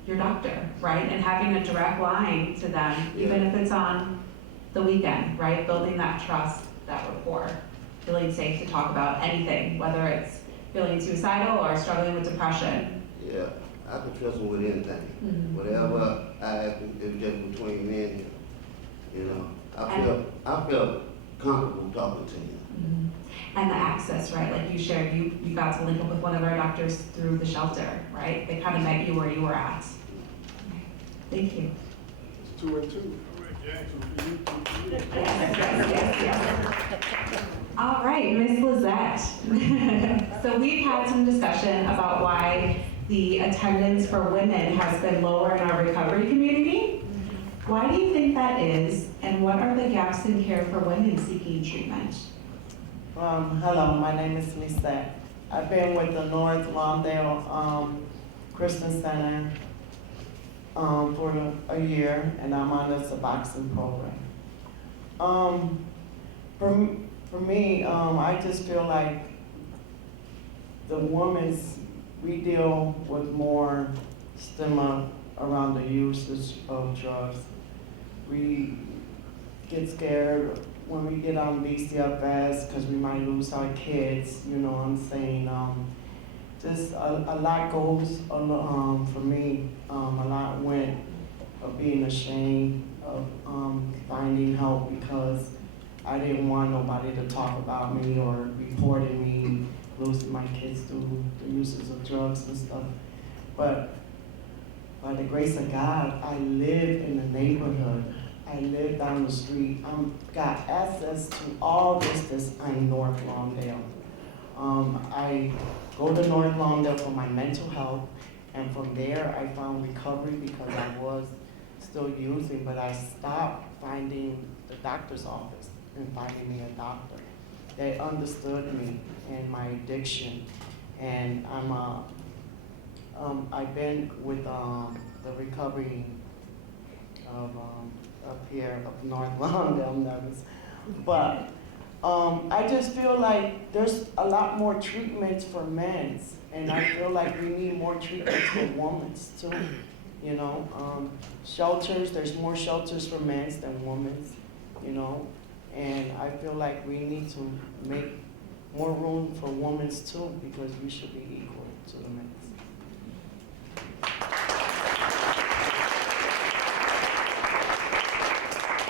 your doctor, right? And having a direct line to them, even if it's on the weekend, right? Building that trust, that rapport, feeling safe to talk about anything, whether it's feeling suicidal or struggling with depression. Yeah, I can trust them with anything. Mhm. Whatever I ask them, it's just between me and him. You know, I feel comfortable talking to him. Mhm. And the access, right? Like you shared, you got to link up with one of our doctors through the shelter, right? They kind of met you where you were at. Thank you. It's 2 and 2. All right, Ms. Lizette. So we've had some discussion about why the attendance for women has been lower in our recovery community. Why do you think that is, and what are the gaps in care for women seeking treatment? Hello, my name is Lisette. I've been with the North Lawndale Christian Center for a year, and I'm on the Suboxone program. For me, I just feel like the we deal with more stigma around the usage of drugs. We get scared when we get on BCFS because we might lose our kids, you know what I'm saying? Just a lot goes for me. A lot went of being ashamed of finding help because I didn't want nobody to talk about me or reporting me losing my kids through the uses of drugs and stuff. But by the grace of God, I live in the neighborhood. I live down the street. Got access to all this that's in North Lawndale. I go to North Lawndale for my mental health, and from there I found recovery because I was still using, but I stopped finding the doctor's office and finding me a doctor. They understood me and my addiction, and I've been with the recovery of up here of North Lawndale, I'm nervous, but I just feel like there's a lot more treatments for men, and I feel like we need more treatments for women too. You know, shelters, there's more shelters for men than women, you know, and I feel like we need to make more room for women too, because we should be equal to the men.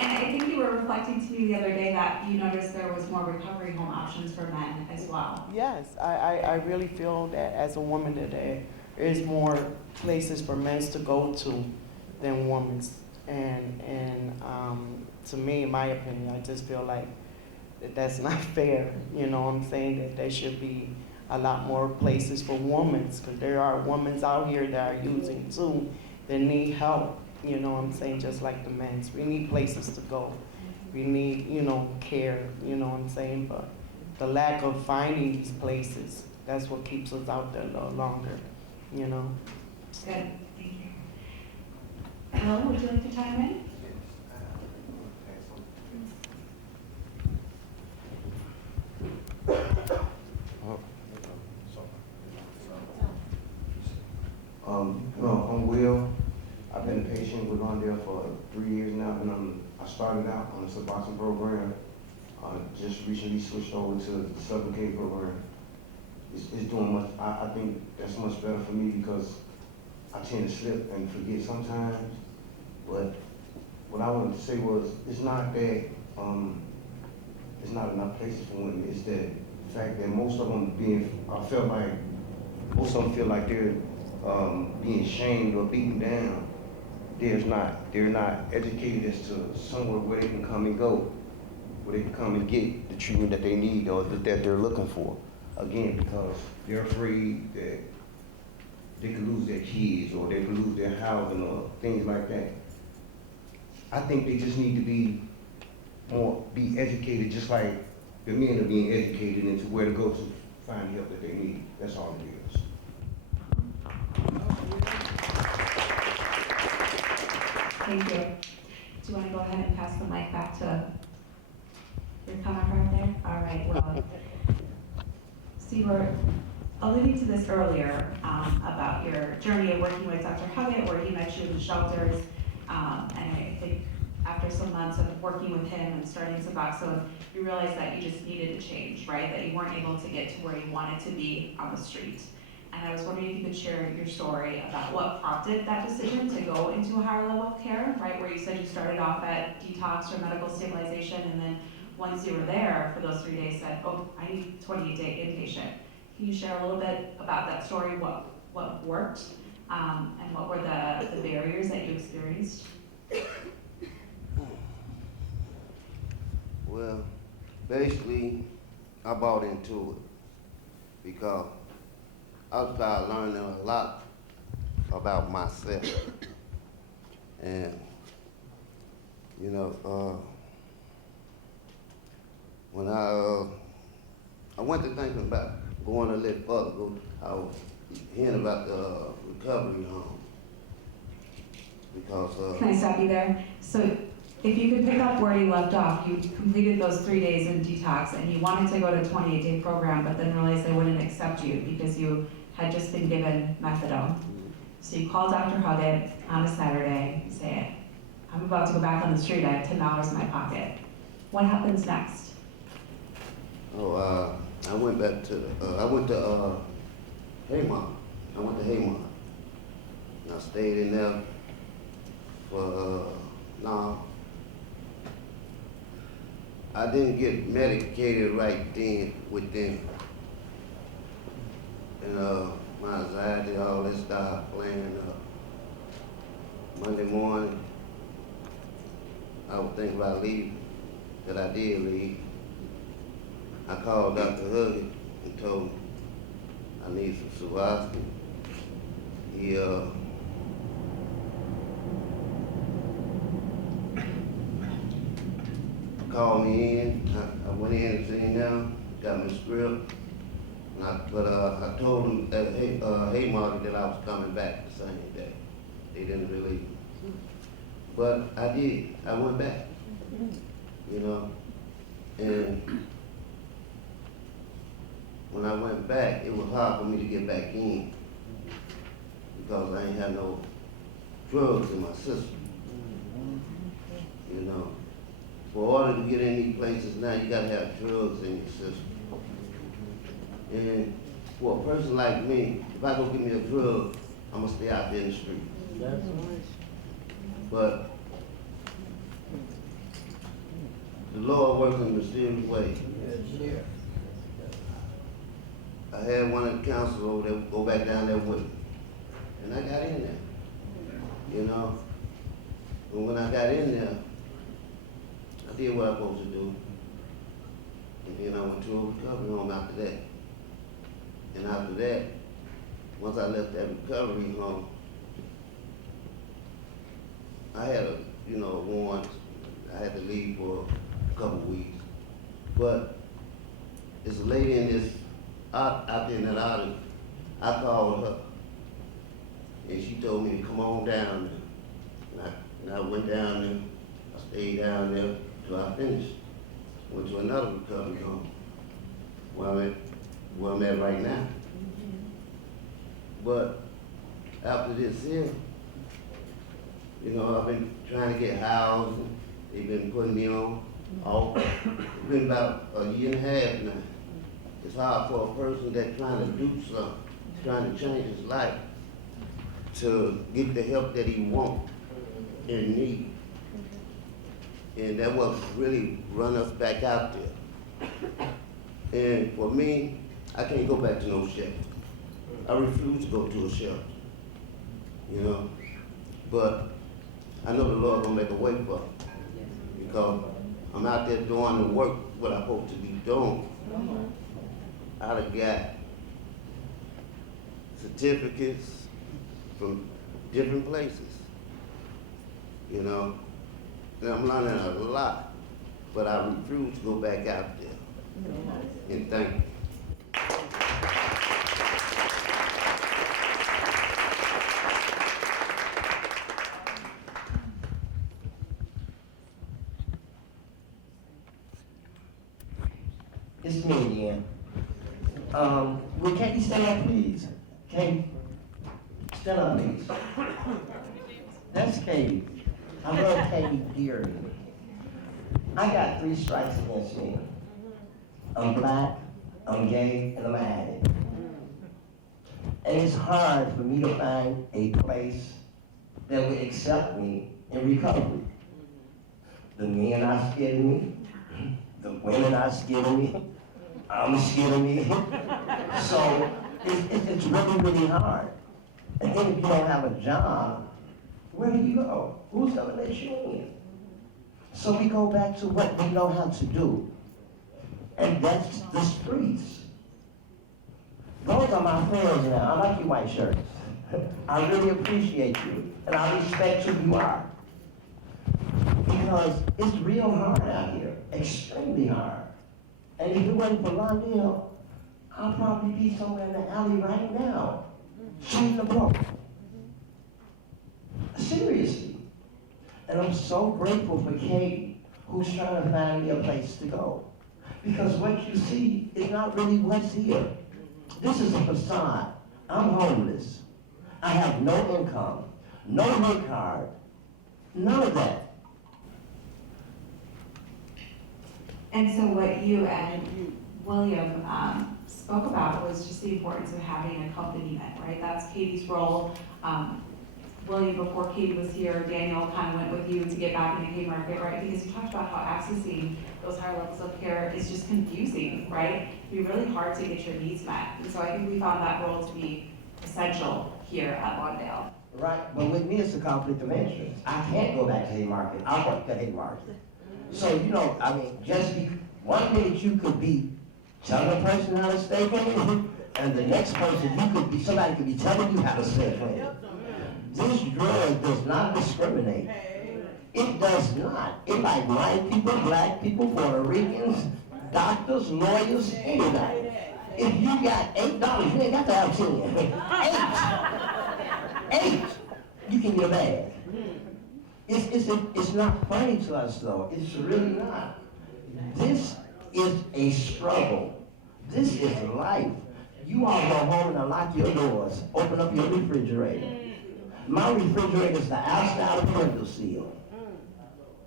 And I think you were reflecting to me the other day that you noticed there was more recovery home options for men as well. Yes, I really feel that as a woman that there is more places for men to go to than women's. And to me, in my opinion, I just feel like that's not fair. You know what I'm saying? That there should be a lot more places for women, because there are women out here that are using too that need help. You know what I'm saying? Just like the men's. We need places to go. We need, you know, care, you know what I'm saying? But the lack of finding these places, that's what keeps us out there a little longer, you know? Good, thank you. Hello, would you like to chime in? No, I'm Will. I've been a patient with Lawndale for 3 years now, and I started out on the Suboxone program. Just recently switched over to the Southern K program. It's doing much. I think that's much better for me because I tend to slip and forget sometimes. But what I wanted to say was, it's not that it's not enough places for women. It's that the fact that most of them most of them feel like they're being shamed or beaten down. They're not educated as to somewhere where they can come and go, where they can come and get the treatment that they need or that they're looking for. Again, because they're afraid that they could lose their kids or they could lose their housing or things like that. I think they just need to be educated, just like the men are being educated into where to go to find help that they need. That's all it is. Thank you. Do you want to go ahead and pass the mic back to your comment right there? All right, well, see, alluding to this earlier about your journey of working with Dr. Huggett, where he met you in the shelters, and I think after some months of working with him and starting Suboxone, you realized that you just needed to change, right? That you weren't able to get to where you wanted to be on the street. And I was wondering if you could share your story about what prompted that decision to go into a higher level of care, right? Where you said you started off at detox or medical stabilization, and then once you were there for those 3 days said, oh, I need 28-day inpatient. Can you share a little bit about that story, what worked, and what were the barriers that you experienced? Well, basically, I bought into it because I started learning a lot about myself. And, you know, when I went to thinking about going a little further, I was hearing about the recovery home. Because Can I stop you there? So if you could pick up where you left off, you completed those 3 days in detox and you wanted to go to a 28-day program, but then realized they wouldn't accept you because you had just been given methadone. So you called Dr. Huggett on a Saturday and say, I'm about to go back on the street, I have $10 in my pocket. What happens next? Oh, I went back to, I went to Heroin. I went to Heroin. And I stayed in there for, no, I didn't get medicated right then with them. And my anxiety, all this started playing Monday morning, I was thinking about leaving, that I did leave. I called Dr. Huggett and told him I need some Suboxone. He called me in. I went in and seen him, got my script. I told him that hey Marty, that I was coming back the same day. They didn't believe me. But I did. I went back. You know? And when I went back, it was hard for me to get back in because I ain't had no drugs in my system. You know? For order to get in these places now, you gotta have drugs in your system. And for a person like me, if I go get me a drug, I'm gonna stay out there in the street. That's right. But the Lord works in a mysterious way. Yeah. I had one of the counselors over there go back down there with me. And I got in there. You know? And when I got in there, I did what I was supposed to do. And then I went to a recovery home after that. And after that, once I left that recovery home, I had a warrant. I had to leave for a couple weeks. But this lady in this, out there in that audience, I called her. And she told me to come on down there. And I went down there. I stayed down there till I finished. Went to another recovery home where I'm at right now. But after this here, you know, I've been trying to get housed. They've been putting me on off. It's been about a year and a half now. It's hard for a person that's trying to do something, trying to change his life, to get the help that he wants and need. And that was really run us back out there. And for me, I can't go back to no shelter. I refuse to go to a shelter, you know. But I know the Lord gonna make a way for me because I'm out there doing the work what I'm supposed to be doing. I done got certificates from different places, you know. And I'm learning a lot, but I refuse to go back out there. And thank you. It's me again. Will Katie stand up, please? Katie, stand up, please. That's Katie. I love Katie dearly. I got 3 strikes against me. I'm black, I'm gay, and I'm an addict. And it's hard for me to find a place that will accept me in recovery. The men are scared of me. The women are scared of me. I'm scared of me. So it's really, really hard. And then if you don't have a job, where do you go? Who's gonna let you in? So we go back to what we know how to do. And that's the streets. Those are my friends now. I like you white shirts. I really appreciate you. And I respect who you are. Because it's real hard out here. Extremely hard. And if it wasn't for Londale, I'll probably be somewhere in the alley right now, shooting a book. Seriously. And I'm so grateful for Kate, who's trying to find me a place to go. Because what you see is not really what's here. This is a facade. I'm homeless. I have no income, no work card, none of that. And so what you and William spoke about was just the importance of having accompaniment, right? That's Katie's role. William, before Katie was here, Daniel kind of went with you to get back in the Haymarket, right? Because you talked about how accessing those higher levels of care is just confusing, right? It'd be really hard to get your needs met. And so I think we found that role to be essential here at Lawndale. Right, but with me it's a conflict of interest. I can't go back to Haymarket. I work at Haymarket. So, you know, I mean, just one minute you could be telling a person how to stay clean, and the next person somebody could be telling you how to stay clean. This drug does not discriminate. It does not. It like white people, black people, Puerto Ricans, doctors, lawyers, anybody. If you got $8, you ain't got to have 10. 8. You can get a bag. It's not funny to us though. It's really not. This is a struggle. This is life. You all go home and unlock your doors. Open up your refrigerator. My refrigerator is the outside of the window seal.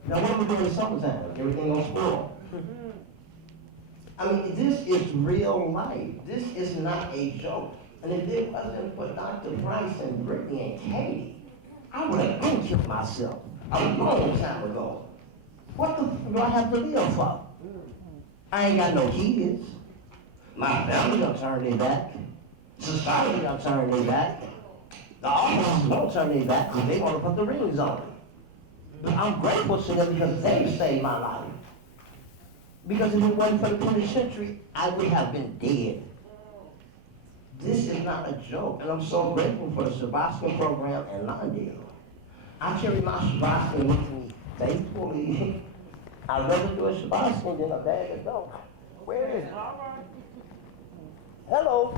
Now what are we doing in summertime? Everything gonna spoil. I mean, this is real life. This is not a joke. And if it wasn't for Dr. Price and Brittany and Katie, I would have been killed myself a long time ago. What the f do I have to live for? I ain't got no kids. My family gonna turn their back. Society gonna turn their back. The officers won't turn their back because they want to put the rings on me. But I'm grateful to them because they saved my life. Because if it wasn't for the penitentiary, I would have been dead. This is not a joke, and I'm so grateful for the Shabaskin program and Lawndale. I carry my Shabaskin with me faithfully. I'd rather do a Shabaskin than a bag of dope. Where is it? Hello,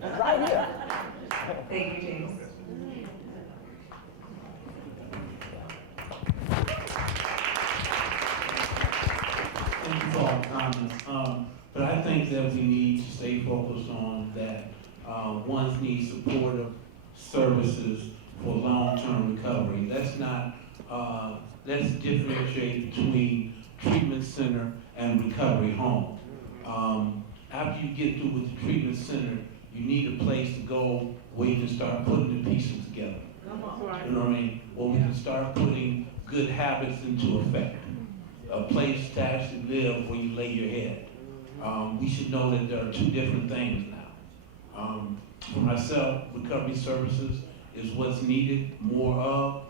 it's right here. Thank you, James. Thank you for all the comments. But I think that we need to stay focused on that ones need supportive services for long-term recovery. Let's differentiate between treatment center and recovery home. After you get through with the treatment center, you need a place to go where you can start putting the pieces together. You know what I mean? Where we can start putting good habits into effect. A place to actually live where you lay your head. We should know that there are two different things now. For myself, recovery services is what's needed more of.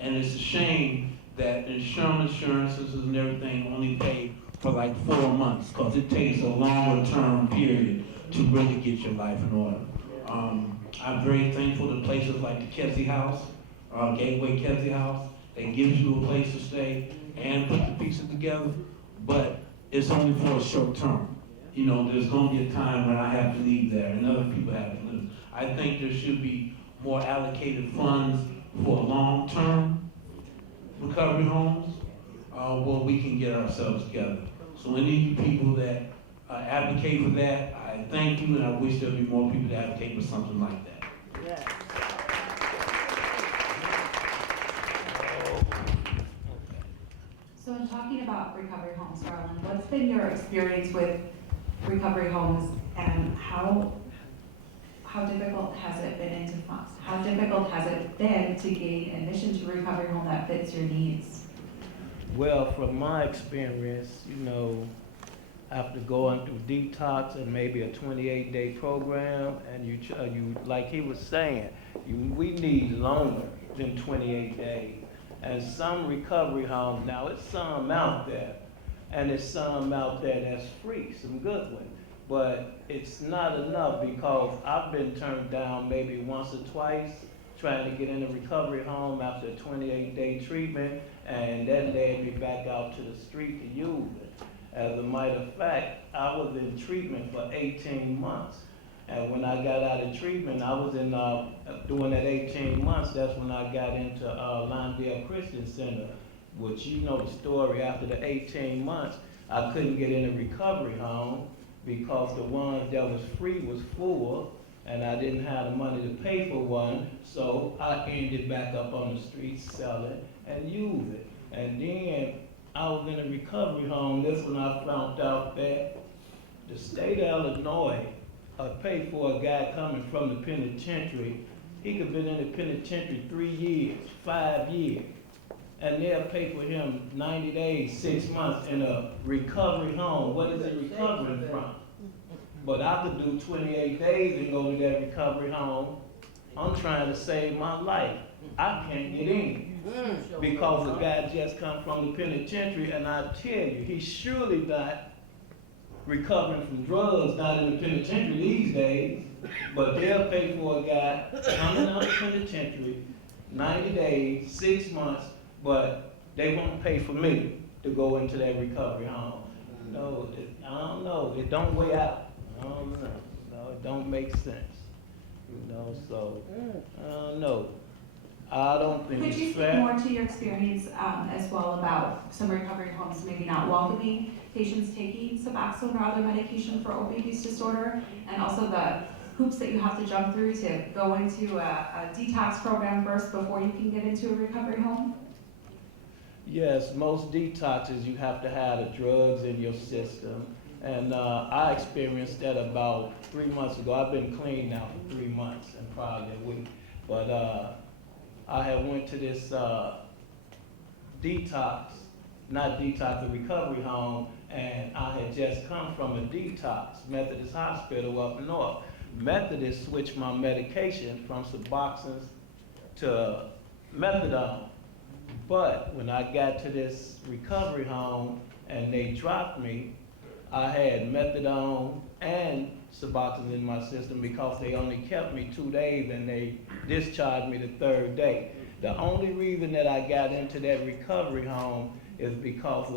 And it's a shame that insurances and everything only pay for like 4 months because it takes a longer term period to really get your life in order. I'm very thankful to places like the Kesey House, Gateway Kesey House. That gives you a place to stay and put the pieces together, but it's only for a short term. You know, there's gonna be a time when I have to leave there and other people have to leave. I think there should be more allocated funds for long-term recovery homes where we can get ourselves together. So any of you people that advocate for that, I I thank you, and I wish there'll be more people that advocate for something like that. Yeah. So in talking about recovery homes, Garland, what's been your experience with recovery homes, and how difficult has it been to gain admission to a recovery home that fits your needs? Well, from my experience, you know, after going through detox and maybe a 28-day program, and you like he was saying, we need longer than 28 days. And some recovery homes, now it's some out there, and it's some out there that's free, some good ones. But it's not enough, because I've been turned down maybe once or twice trying to get in a recovery home after a 28-day treatment, and that led me back out to the street to use it. As a matter of fact, I was in treatment for 18 months. And when I got out of treatment, I was in, during that 18 months, that's when I got into Lawndale Christian Center, which you know the story. After the 18 months, I couldn't get in a recovery home because the ones that was free was full, and I didn't have the money to pay for one, so I ended back up on the streets selling and using it. And then I was in a recovery home. That's when I found out that the state of Illinois paid for a guy coming from the penitentiary. He could have been in the penitentiary 3 years, 5 years, and they'll pay for him 90 days, 6 months in a recovery home. What is he recovering from? But I could do 28 days and go to that recovery home. I'm trying to save my life. I can't get in because the guy just come from the penitentiary, and I tell you, he's surely not recovering from drugs, not in the penitentiary these days, but they'll pay for a guy coming out of the penitentiary, 90 days, 6 months, but they won't pay for me to go into that recovery home. No, I don't know. It don't weigh out. I don't know. No, it don't make sense. You know, so I don't know. I don't think Could it's you fair. speak more to your experience as well about some recovery homes maybe not welcoming patients taking Suboxone or other medication for opioid use disorder, and also the hoops that you have to jump through to go into a detox program first before you can get into a recovery home? Yes, most detoxes, you have to have the drugs in your system. And I experienced that about 3 months ago. I've been clean now for 3 months and probably a week. But I had went to this the recovery home, and I had just come from a detox, Methodist Hospital up north. Methodist switched my medication from Suboxone to methadone. But when I got to this recovery home and they dropped me, I had methadone and Suboxone in my system because they only kept me 2 days and they discharged me the 3rd day. The only reason that I got into that recovery home is because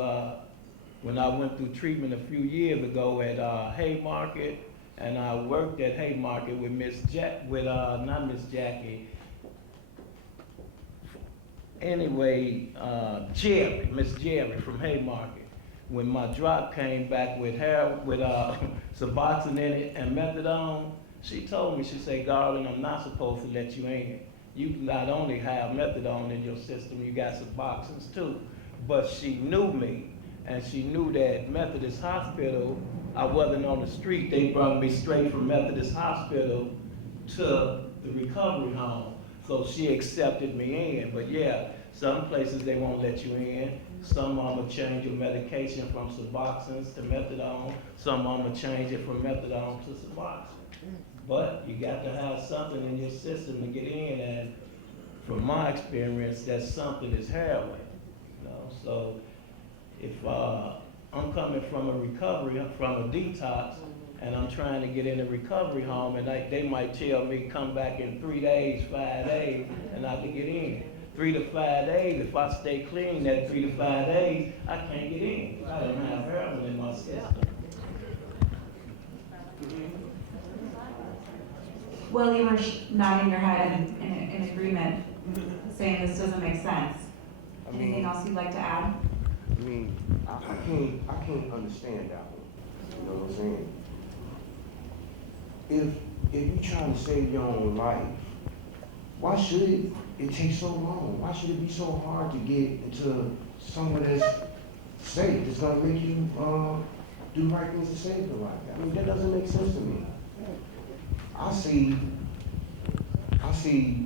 when I went through treatment a few years ago at Haymarket, and I worked at Haymarket with Miss Jackie. Anyway, Miss Jerry from Haymarket. When my drop came back with Suboxone in it and methadone, she told me, she said, Garland, I'm not supposed to let you in. You not only have methadone in your system, you got Suboxone too. But she knew me, and she knew that Methodist Hospital, I wasn't on the street. They brought me straight from Methodist Hospital to the recovery home. So she accepted me in. But yeah, some places they won't let you in. Some of them will change your medication from Suboxone to methadone. Some of them will change it from methadone to Suboxone. But you got to have something in your system to get in, and from my experience, that something is heroin. You know? So if I'm coming from a recovery, from a detox, and I'm trying to get in a recovery home, and they might tell me come back in 3 days, 5 days, and I can get in. 3 to 5 days, if I stay clean that 3 to 5 days, I can't get in. I don't have heroin in my system. Well, you were nodding your head in agreement, saying this doesn't make sense. Anything else you'd like to add? I mean, I can't understand that one. You know what I'm saying? if you're trying to save your own life, why should it take so long? Why should it be so hard to get into somewhere that's safe, that's gonna make you do the right things to save your life? I mean, that doesn't make sense to me. I see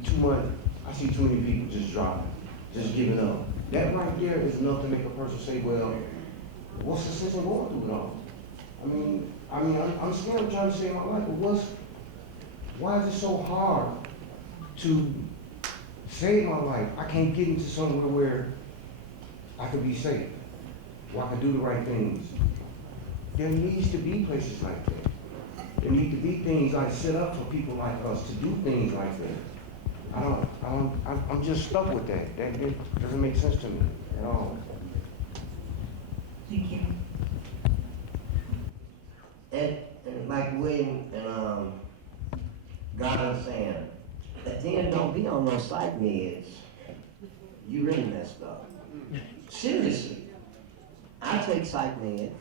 too many people just dropping, just giving up. That right there is enough to make a person say, well, what's the sense of going through it all? I'm still trying to save my life, but why is it so hard to save my life? I can't get into somewhere where I could be safe, where I could do the right things. There needs to be places like that. There need to be things like set up for people like us to do things like that. I'm just stuck with that. That doesn't make sense to me at all. Thank you. And like William and God was saying, at the end, don't be on those psych meds. You really messed up. Seriously. I take psych meds.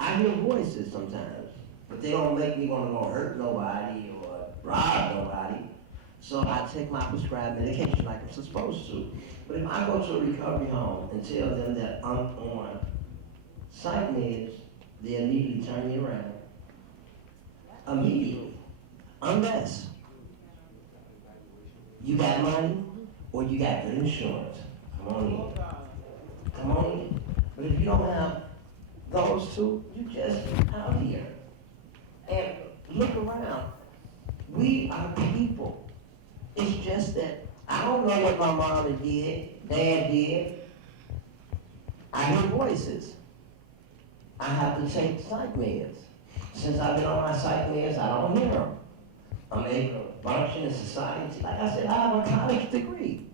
I hear voices sometimes, but they don't make me want to go hurt nobody or rob nobody. So I take my prescribed medication like I'm supposed to. But if I go to a recovery home and tell them that I'm on psych meds, they immediately turn me around. Immediately. Unless you got money or you got good insurance. Come on in. Come on in. But if you don't have those two, you just out here. And look around. We are people. It's just that I don't know what my mom did, dad did. I hear voices. I have to take psych meds. Since I've been on my psych meds, I don't hear them. I'm able to function in society. Like I said, I have a college degree.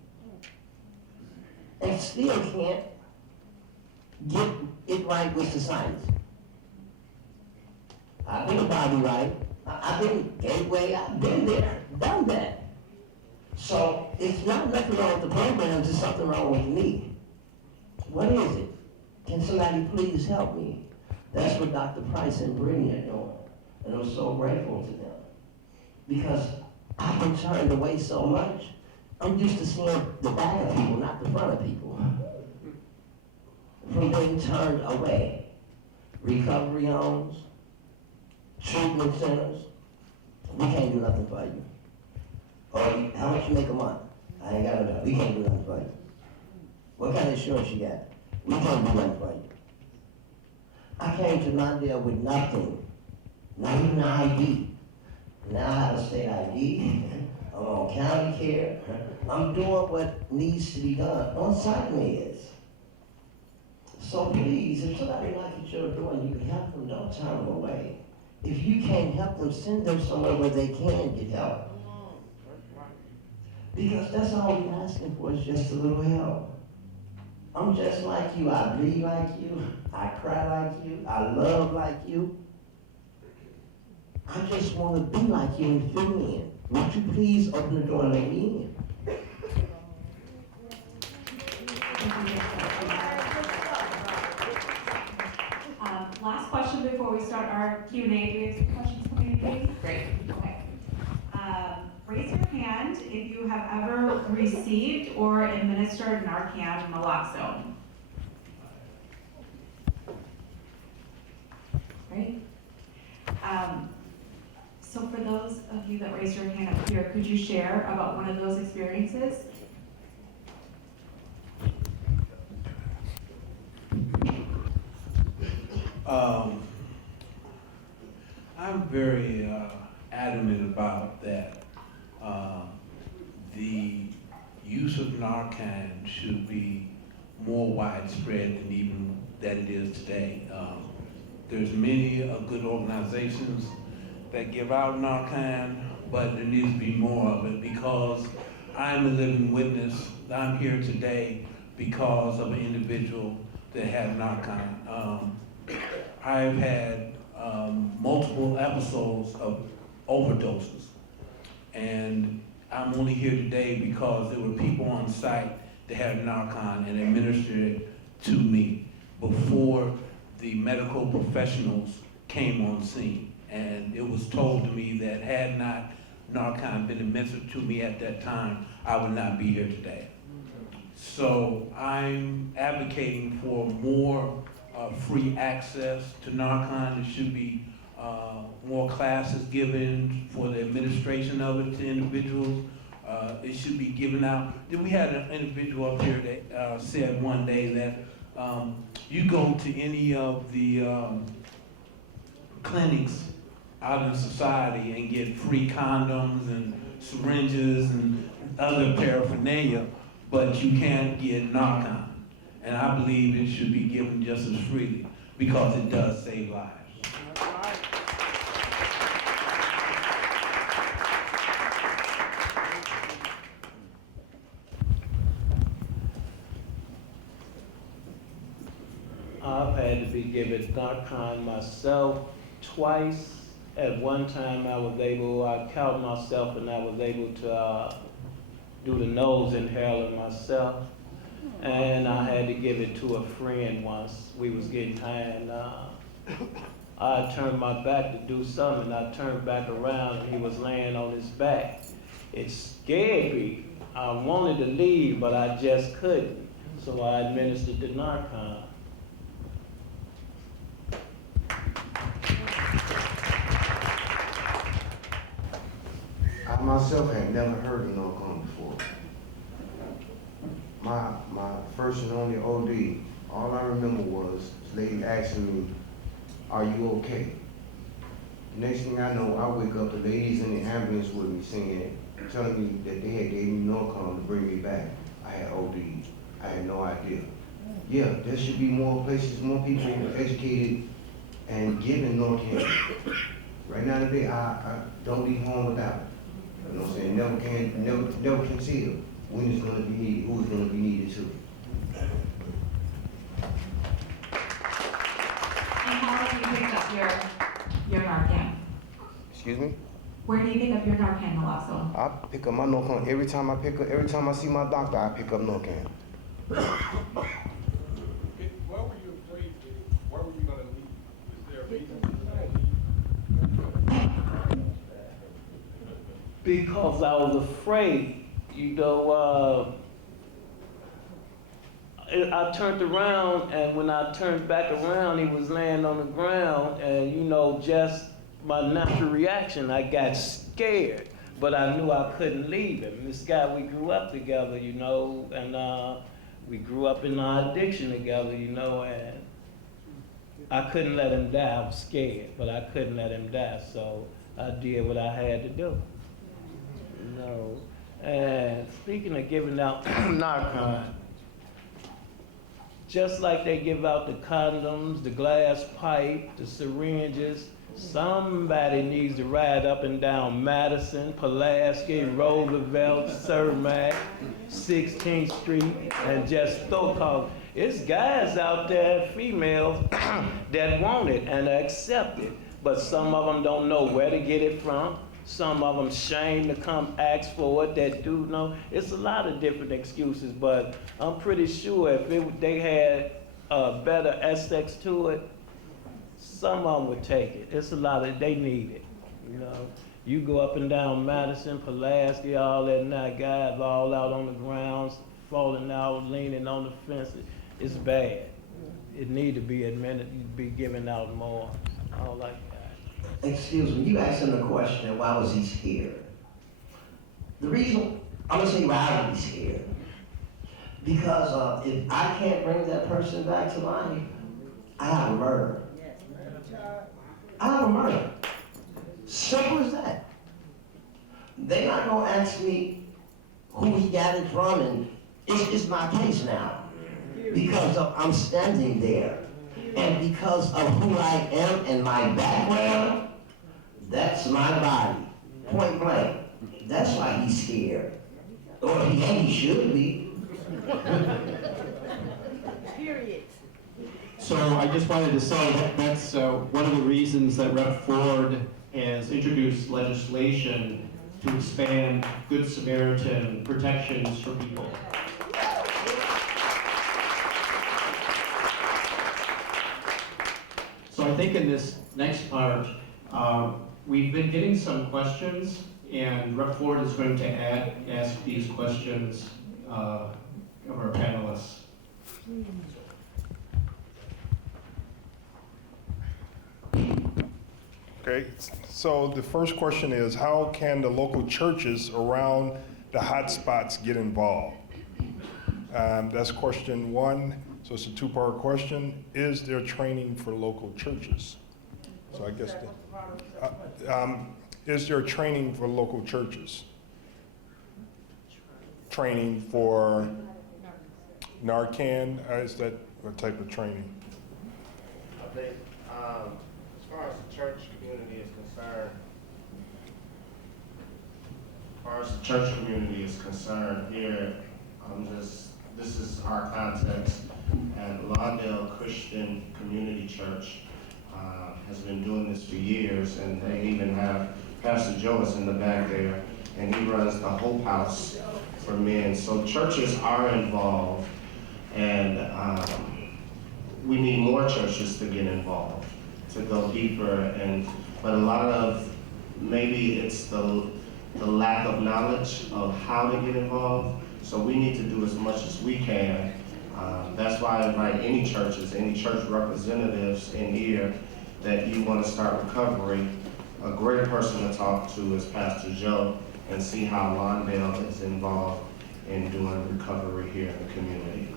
And still can't get it right with society. I've been Bobby right. I've been Gateway. I've been there, done that. So it's not nothing wrong with the program, it's just something wrong with me. What is it? Can somebody please help me? That's what Dr. Price and Brittany are doing. And I'm so grateful to them. Because I've been turned away so much. I'm used to seeing the back of people, not the front of people. From being turned away. Recovery homes, treatment centers, we can't do nothing for you. Or how much you make a month? I ain't got enough. We can't do nothing for you. What kind of insurance you got? We can't do nothing for you. I came to Lawndale with nothing, not even an ID. Now I have a state ID. I'm on county care. I'm doing what needs to be done on psych meds. So please, if somebody like what you're doing, you can help them, don't turn them away. If you can't help them, send them somewhere where they can get help. Because that's all we're asking for is just a little help. I'm just like you. I bleed like you. I cry like you. I love like you. I just want to be like you and fit in. Would you please open the door and let me in? Last question before we start our Q&A. Do we have some questions coming in, please? Great. Okay. Raise your hand if you have ever received or administered Narcan naloxone. Great. So for those of you that raised your hand up here, could you share about one of those experiences? I'm very adamant about that. The use of Narcan should be more widespread than even that it is today. There's many good organizations that give out Narcan, but there needs to be more of it because I'm a living witness. I'm here today because of an individual that had Narcan. I've had multiple episodes of overdoses, and I'm only here today because there were people on site that had Narcan and administered it to me before the medical professionals came on scene. And it was told to me that had not Narcan been administered to me at that time, I would not be here today. So I'm advocating for more free access to Narcan. There should be more classes given for the administration of it to individuals. It should be given out. We had an individual up here that said one day that you go to any of the clinics out in society and get free condoms and syringes and other paraphernalia, but you can't get Narcan. And I believe it should be given just as freely because it does save lives. I've had to be given Narcan myself twice. At one time I count myself and I was able to do the nose inhaler myself. And I had to give it to a friend once. We was getting high and I turned my back to do something. I turned back around and he was laying on his back. It scared me. I wanted to leave, but I just couldn't. So I administered the Narcan. I myself had never heard of Narcan before. My first and only OD, all I remember was this lady asking me, "Are you okay?" Next thing I know, I wake up, the ladies in the ambulance with me telling me that they had gave me Narcan to bring me back. I had OD. I had no idea. Yeah, there should be more places, more people educated and given Narcan. Right now today, I don't leave home without it. You know what I'm saying? Never can tell when it's going to be needed, who it's going to be needed to. And how do you pick up your Narcan? Excuse me? Where do you pick up your Narcan naloxone? I pick up my Narcan every time I see my doctor, I pick up Narcan. Why were you afraid? Why were you going to leave? Is there a reason for Because I was afraid, I turned around, and when I turned back around, he was laying on the ground, and just my natural reaction, I got scared, but I knew I couldn't leave him. This guy, we grew up together, and we grew up in our addiction together, and I couldn't let him die. I was scared, but I couldn't let him die, so I did what I had to do. And speaking of giving out Narcan, just like they give out the condoms, the glass pipe, the syringes, somebody needs to ride up and down Madison, Pulaski, Roosevelt, Cermak, 16th Street, and just call. It's guys out there, females, that want it and accept it, but some of them don't know where to get it from. Some of them shame to come ask for it that do know. It's a lot of different excuses, but I'm pretty sure if they had a better aspects to it, some of them would take it. It's a lot of, they need it, You go up and down Madison, Pulaski, all that night, guys all out on the grounds, falling out, leaning on the fences. It's bad. It need to be admitted, be given out more. I don't like that. Excuse me, you asked him the question, why was he scared? The reason, I'm gonna say why he's scared. Because if I can't bring that person back to life, I have a murder. I have a murder. Simple as that. They're not gonna ask me who he got it from, and it's my case now. Because I'm standing there. And because of who I am and my background, that's my body. Point blank. That's why he's scared. Or he should be. Period. So I just wanted to say that's one of the reasons that Rep. Ford has introduced legislation to expand Good Samaritan protections for people. So I think in this next part, We've been getting some questions, and Rep. Ford is going to ask these questions of our panelists. Okay, so the first question is, how can the local churches around the hotspots get involved? That's question one. So it's a two-part question. Is there training for local churches? So I guess, is there training for local churches? Training for Narcan? Is that what type of training? I think, as far as the church community is concerned, here, this is our context at Lawndale Christian Community Church. Has been doing this for years, and they even have Pastor Joe is in the back there, and he runs the Hope House for men. So churches are involved, and we need more churches to get involved, to go deeper. But a lot of, maybe it's the lack of knowledge of how to get involved. So we need to do as much as we can. That's why I invite any churches, any church representatives in here that you want to start recovery. A great person to talk to is Pastor Joe, and see how Lawndale is involved in doing recovery here in the community.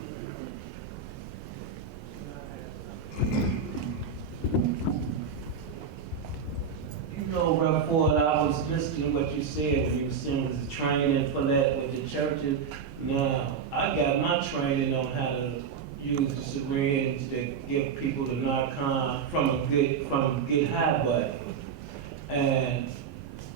You know, Rep. Ford, I was listening to what you said when you were saying the training for that with the churches. Now, I got my training on how to use the syringe that give people the Narcan from a good high button. And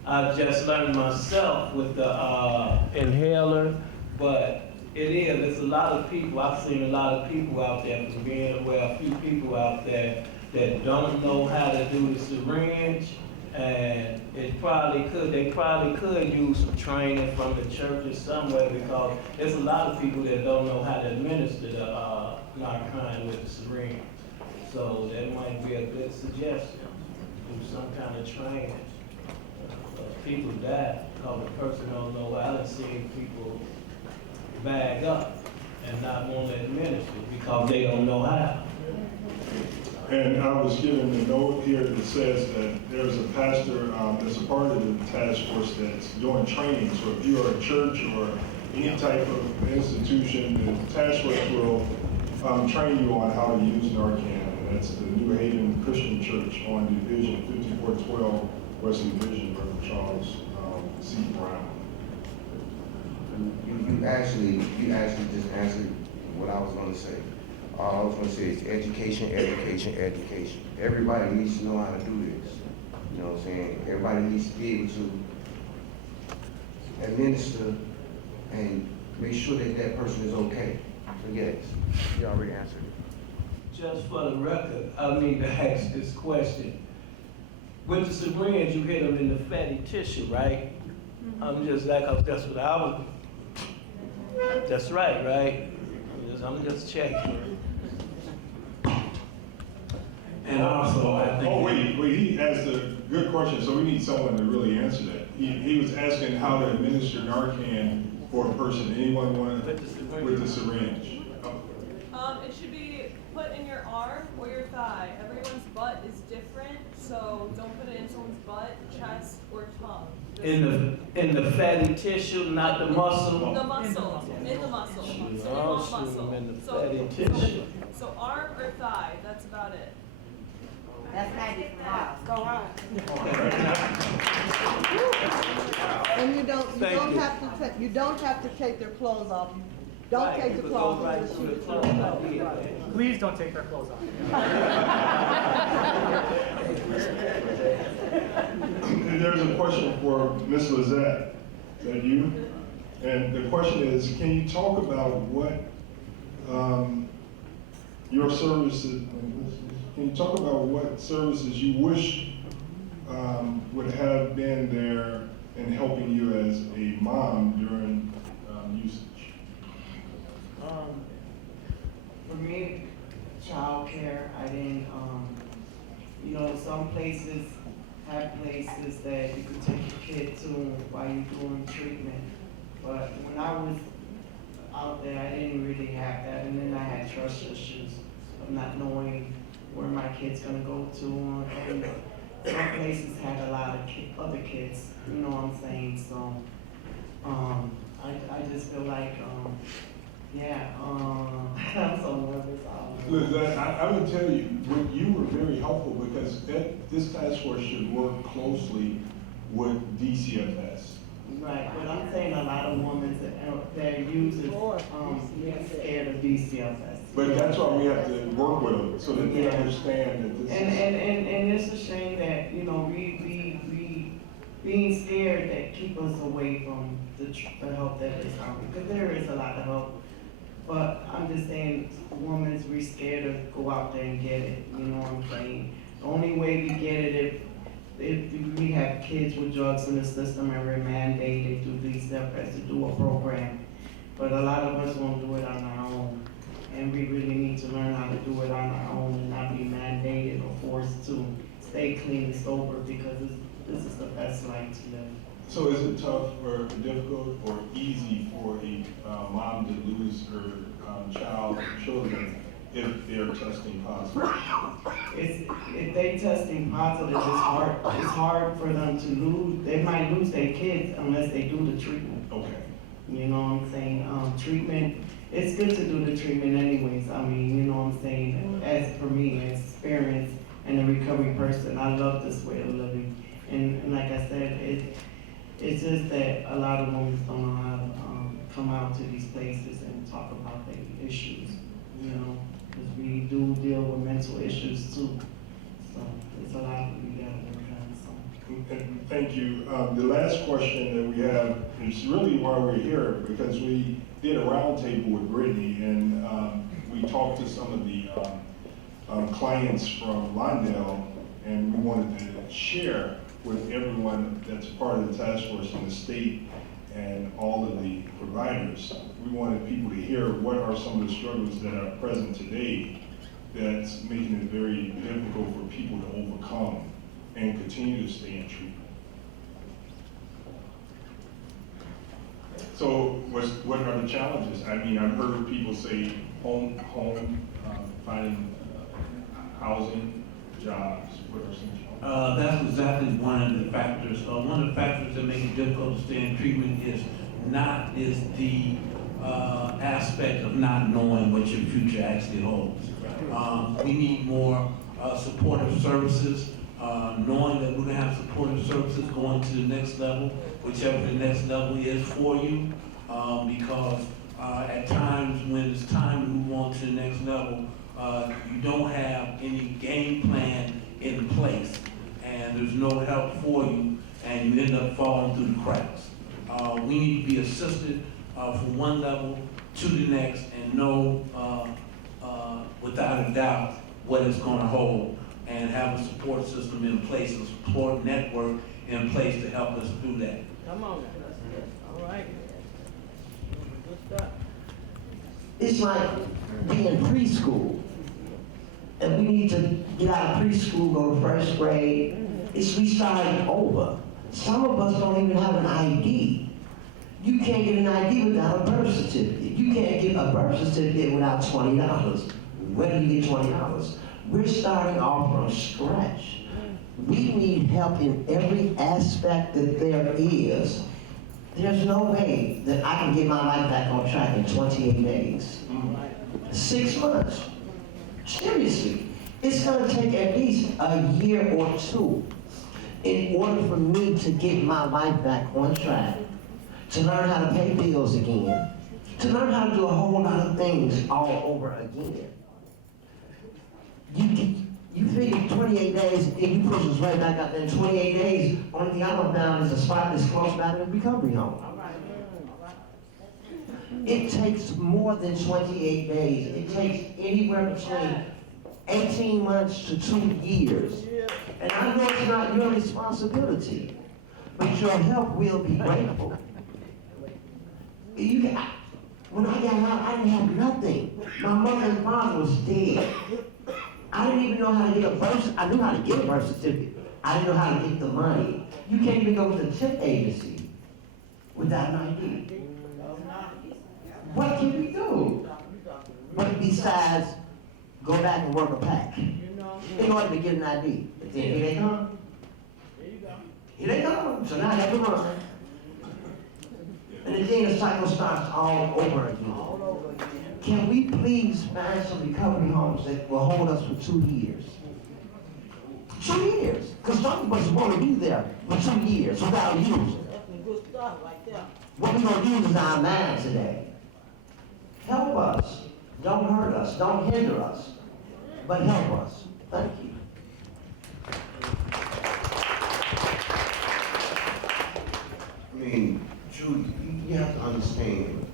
I just learned myself with the inhaler, but it's a lot of people. I've seen a lot of people out there, from being aware, a few people out there that don't know how to do the syringe, and they probably could use some training from the churches somewhere, because there's a lot of people that don't know how to administer the Narcan with the syringe. So that might be a good suggestion, do some kind of training. People die because the person don't know. I done seen people bag up and not want to administer because they don't know how. And I was given a note here that says that there's a pastor that's a part of the task force that's doing training. So if you're a church or any type of institution, the task force will train you on how to use Narcan. And that's the New Haven Christian Church on Division 5412 West Division, Reverend Charles C. Brown. You actually just answered what I was going to say. All I was going to say is education, education, education. Everybody needs to know how to do this. You know what I'm saying? Everybody needs to be able to administer and make sure that that person is okay. So yes, you already answered it. Just for the record, I need to ask this question. With the syringe, you hit them in the fatty tissue, right? I'm just like, that's what I was. That's right? I'm just checking. And also, I think. Oh, wait, he asked a good question, so we need someone to really answer that. He was asking how to administer Narcan for a person. Anyone want to, with the syringe? It should be put in your arm or your thigh. Everyone's butt is different, so don't put it in someone's butt, chest, or tongue. In the fatty tissue, not the muscle. The muscle, in the muscle. So you want muscle. In the fatty tissue. So arm or thigh, that's about it. That's 90 miles. Go on. And you don't have to take their clothes off. Don't take the clothes off. Please don't take their clothes off. There's a question for Ms. Lizette. Is that you? And the question is, can you talk about what your services, can you talk about what services you wish would have been there in helping you as a mom during usage? For me, childcare, I didn't, some places have places that you could take your kid to while you're doing treatment. But when I was out there, I didn't really have that. And then I had trust issues of not knowing where my kid's gonna go to. And some places had a lot of other kids, you know what I'm saying? So, I just feel like, I'm so nervous. Look, I would tell you, you were very helpful because this task force should work closely with DCFS. Right, but I'm saying a lot of women that use it, scared of DCFS. But that's why we have to work with them, so that they understand that this is. And it's a shame that, you know, we being scared that keep us away from the help that is out, because there is a lot of help. But I'm just saying, women, we're scared to go out there and get it, you know what I'm saying? The only way we get it if we have kids with drugs in the system and we're mandated through DCFS to do a program. But a lot of us won't do it on our own. And we really need to learn how to do it on our own and not be mandated or forced to stay clean and sober, because this is the best life to live. So is it tough or difficult or easy for a mom to lose her children if they're testing positive? If they testing positive, it's hard for them to lose. They might lose their kids unless they do the treatment. Okay. You know what I'm saying? Treatment, it's good to do the treatment anyways. I mean, you know what I'm saying? As for me, as experience and a recovery person, I love this way of living. And like I said, it's just that a lot of women don't know how to come out to these places and talk about their issues, you know, because we do deal with mental issues too. So it's a lot that we gotta work on. So. Thank you. The last question that we have is really why we're here, because we did a roundtable with Brittany, and we talked to some of the clients from Lawndale, and we wanted to share with everyone that's part of the task force in the state and all of the providers. We wanted people to hear what are some of the struggles that are present today that's making it very difficult for people to overcome and continue to stay in treatment. So what are the challenges? I mean, I've heard people say home, finding housing, jobs. What are some challenges? That's exactly one of the factors. One of the factors that make it difficult to stay in treatment is the aspect of not knowing what your future actually holds. We need more supportive services, knowing that we're going to have supportive services going to the next level, whichever the next level is for you, because at times when it's time to move on to the next level, you don't have any game plan in place, and there's no help for you, and you end up falling through the cracks. We need to be assisted from one level to the next and know without a doubt what it's going to hold, and have a support system in place, a support network in place to help us do that. Come on, that's good. All right. Good stuff. It's like being preschool. And we need to get out of preschool, go to first grade. It's restarting over. Some of us don't even have an ID. You can't get an ID without a birth certificate. You can't get a birth certificate without $20. Where do you get $20? We're starting off from scratch. We need help in every aspect that there is. There's no way that I can get my life back on track in 28 days. 6 months. Seriously, it's going to take at least a year or two in order for me to get my life back on track, to learn how to pay bills again, to learn how to do a whole lot of things all over again. You figure 28 days and you push us right back out there in 28 days, only thing I'm found is a spot that's close by to the recovery home. It takes more than 28 days. It takes anywhere between 18 months to 2 years. And I know it's not your responsibility, but your help will be grateful. When I got out, I didn't have nothing. My mother and father was dead. I didn't even know how to get a birth certificate. I knew how to get a birth certificate, I didn't know how to get the money. You can't even go to the tip agency without an ID. What can we do? But besides, go back and work a pack in order to get an ID. But then here they come. Here they come. So now I have to run. And again, the cycle starts all over again. Can we please find some recovery homes that will hold us for 2 years? 2 years. Because some of us want to be there for 2 years without using. What we're going to use is our minds today. Help us. Don't hurt us. Don't hinder us. But help us. Thank you. I mean, truly, you have to understand,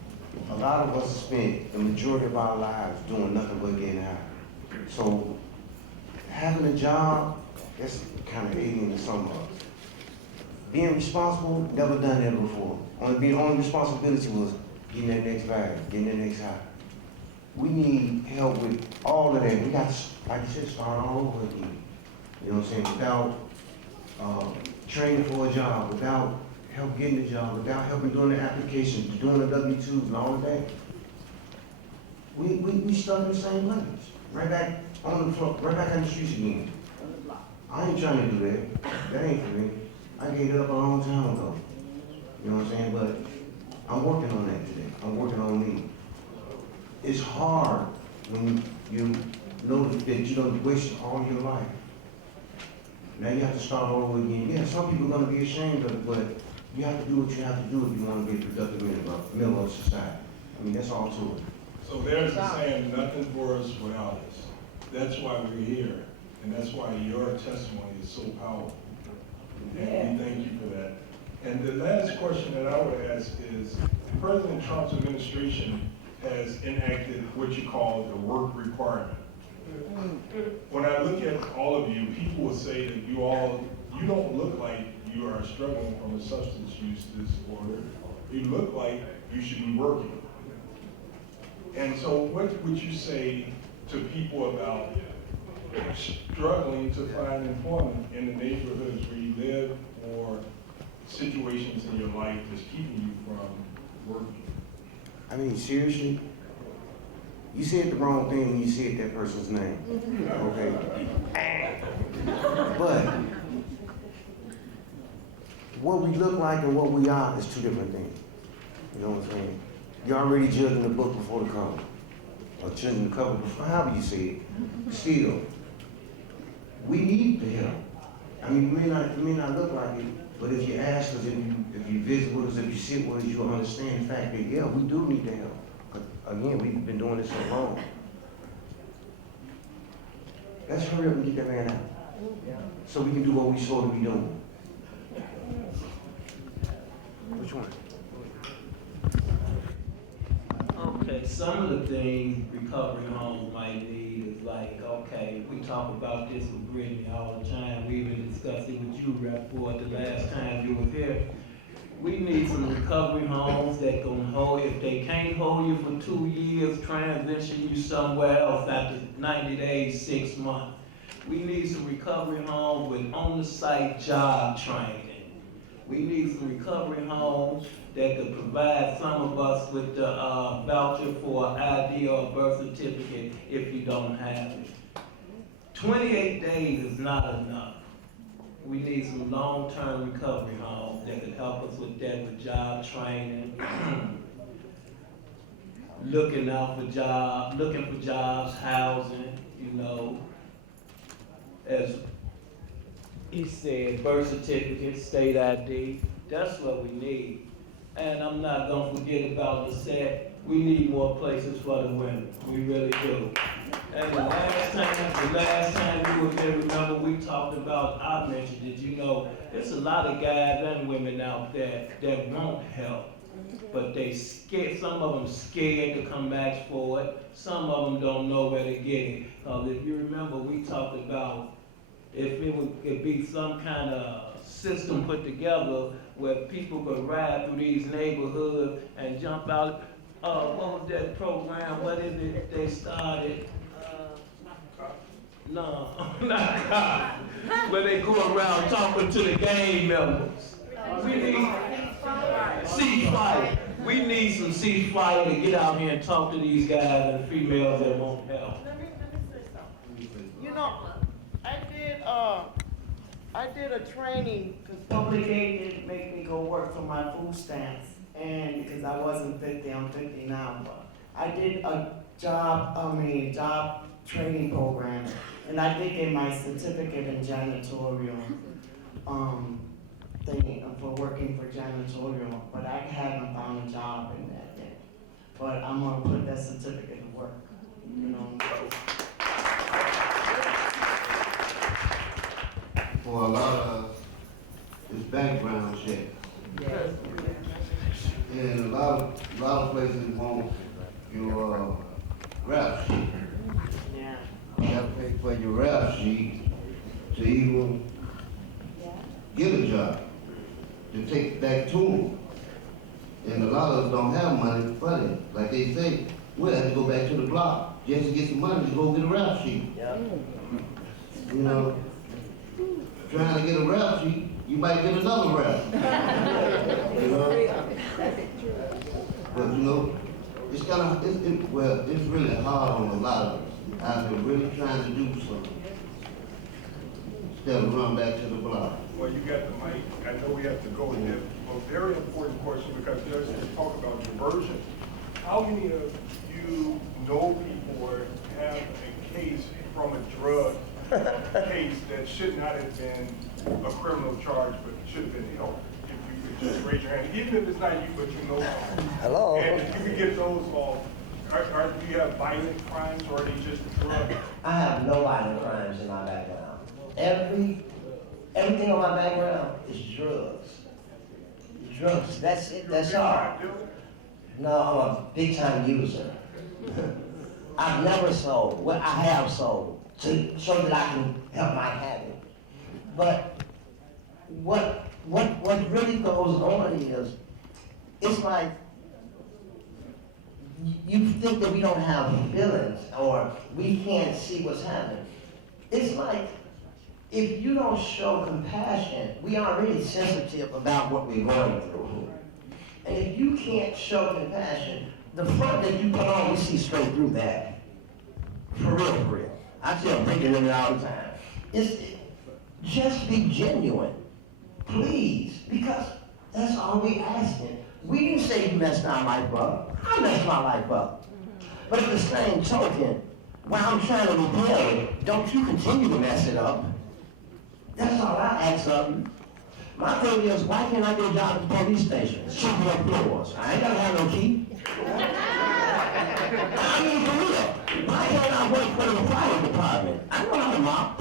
a lot of us spent the majority of our lives doing nothing but getting high. So, having a job, that's kind of alien to some of us. Being responsible, never done that before. Only responsibility was getting that next bag, getting that next high. We need help with all of that. We got to, like you said, start all over again. You know what I'm saying? Without training for a job, without help getting the job, without helping doing the applications, doing the W-2s and all of that, we stuck in the same place. Right back on the floor, right back on the streets again. I ain't trying to do that. That ain't for me. I gave it up a long time ago. You know what I'm saying? But I'm working on that today. I'm working on me. It's hard when you know that you don't waste all your life. Now you have to start all over again. Yeah, some people are going to be ashamed of it, but you have to do what you have to do if you want to be a productive member of society. I mean, that's all to it. So there's a saying, nothing for us without us. That's why we're here, and that's why your testimony is so powerful. And we thank you for that. And the last question that I would ask is, President Trump's administration has enacted what you call the work requirement. When I look at all of you, people will say that you don't look like you are struggling from a substance use disorder. You look like you should be working. And so what would you say to people about struggling to find employment in the neighborhoods where you live, or situations in your life that's keeping you from working? I mean, seriously, you said the wrong thing when you said that person's name, okay? But what we look like and what we are is two different things. You know what I'm saying? You're already judging the book before the cover, or judging the cover before, however you say it. Still, we need the help. I mean, it may not look like it, but if you ask us, if you visit with us, if you sit with us, you'll understand the fact that, yeah, we do need the help. But again, we've been doing this so long. Let's hurry up and get that man out, so we can do what we're supposed to be doing. Which one? Okay, some of the things recovery homes might need is like, okay, we talk about this with Brittany all the time. We even discussed it with you, Rep. Ford, the last time you were here. We need some recovery homes that can hold, if they can't hold you for 2 years, transition you somewhere else after 90 days, 6 months. We need some recovery homes with on-the-site job training. We need some recovery homes that could provide some of us with the voucher for an ID or a birth certificate if you don't have it. 28 days is not enough. We need some long-term recovery homes that could help us with that, with job training, looking for jobs, housing, you know, as he said, birth certificate, state ID, that's what we need. And I'm not gonna forget about the set. We need more places for the women, we really do. And the last time we were here, remember we talked about, I mentioned it, you know, there's a lot of guys and women out there that want help, but they scared, some of them scared to come back for it, some of them don't know where to get it. If you remember, we talked about if it could be some kind of system put together where people could ride through these neighborhoods and jump out. What was that program? What is it they started? No, not God. Where they go around talking to the gang members. We need ceasefire. We need some ceasefire to get out here and talk to these guys and females that won't help. Let me say something. You know, I did a training because public aid didn't make me go work for my food stamps, and because I wasn't 50, I'm 50 now. But I did a job training program, and I did get my certificate in janitorial thing for working for janitorial, but I haven't found a job in that yet. But I'm gonna put that certificate to work. You know. For a lot of this background check. Yes. And a lot of places want your rap sheet. Yeah. You have to pay for your rap sheet to even get a job, to take it back to them. And a lot of us don't have money for that. Like they say, we'll have to go back to the block just to get some money to go get a rap sheet. You know, trying to get a rap sheet, you might get another rap. You know? But you know, it's kind of, it's really hard on a lot of us out there really trying to do something instead of run back to the block. Well, you got the mic. I know we have to go in there. A very important question because there's talk about diversion. How many of you know people or have a case from a drug case that should not have been a criminal charge but should have been held? If you could just raise your hand, even if it's not you, but you know someone. Hello. And if you could get those off, do you have violent crimes or are they just drugs? I have no violent crimes in my background. Everything on my background is drugs. Drugs, that's it, that's all. No, I'm a big time user. I've never sold. What I have sold to so that I can help my habit. But what really goes on is, it's like you think that we don't have feelings or we can't see what's happening. It's like if you don't show compassion, we are really sensitive about what we're going through. And if you can't show compassion, the front that you put on, we see straight through that. For real, for real. I tell breaking them all the time. Just be genuine, please, because that's all we asking. We didn't say you messed our life up. I messed my life up. But at the same token, while I'm trying to repair it, don't you continue to mess it up. That's all I ask of you. My thing is, why can't I get a job at the police station? Sweeping up floors. I ain't gotta have no key. I mean, for real. Why can't I work for the fire department? I don't know how to mop.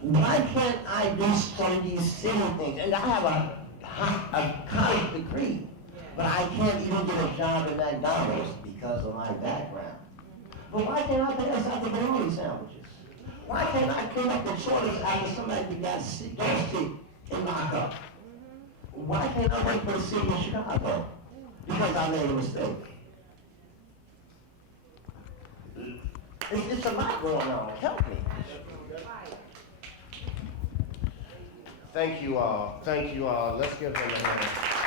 Why can't I do some of these silly things? And I have a college degree, but I can't even get a job at McDonald's because of my background. But why can't I pass out the bologna sandwiches? Why can't I clean up the toilets after somebody got sick and locked up? Why can't I work for the city of Chicago? Because I made a mistake. It's a lot going on. Help me. Thank you all. Thank you all. Let's give them a hand.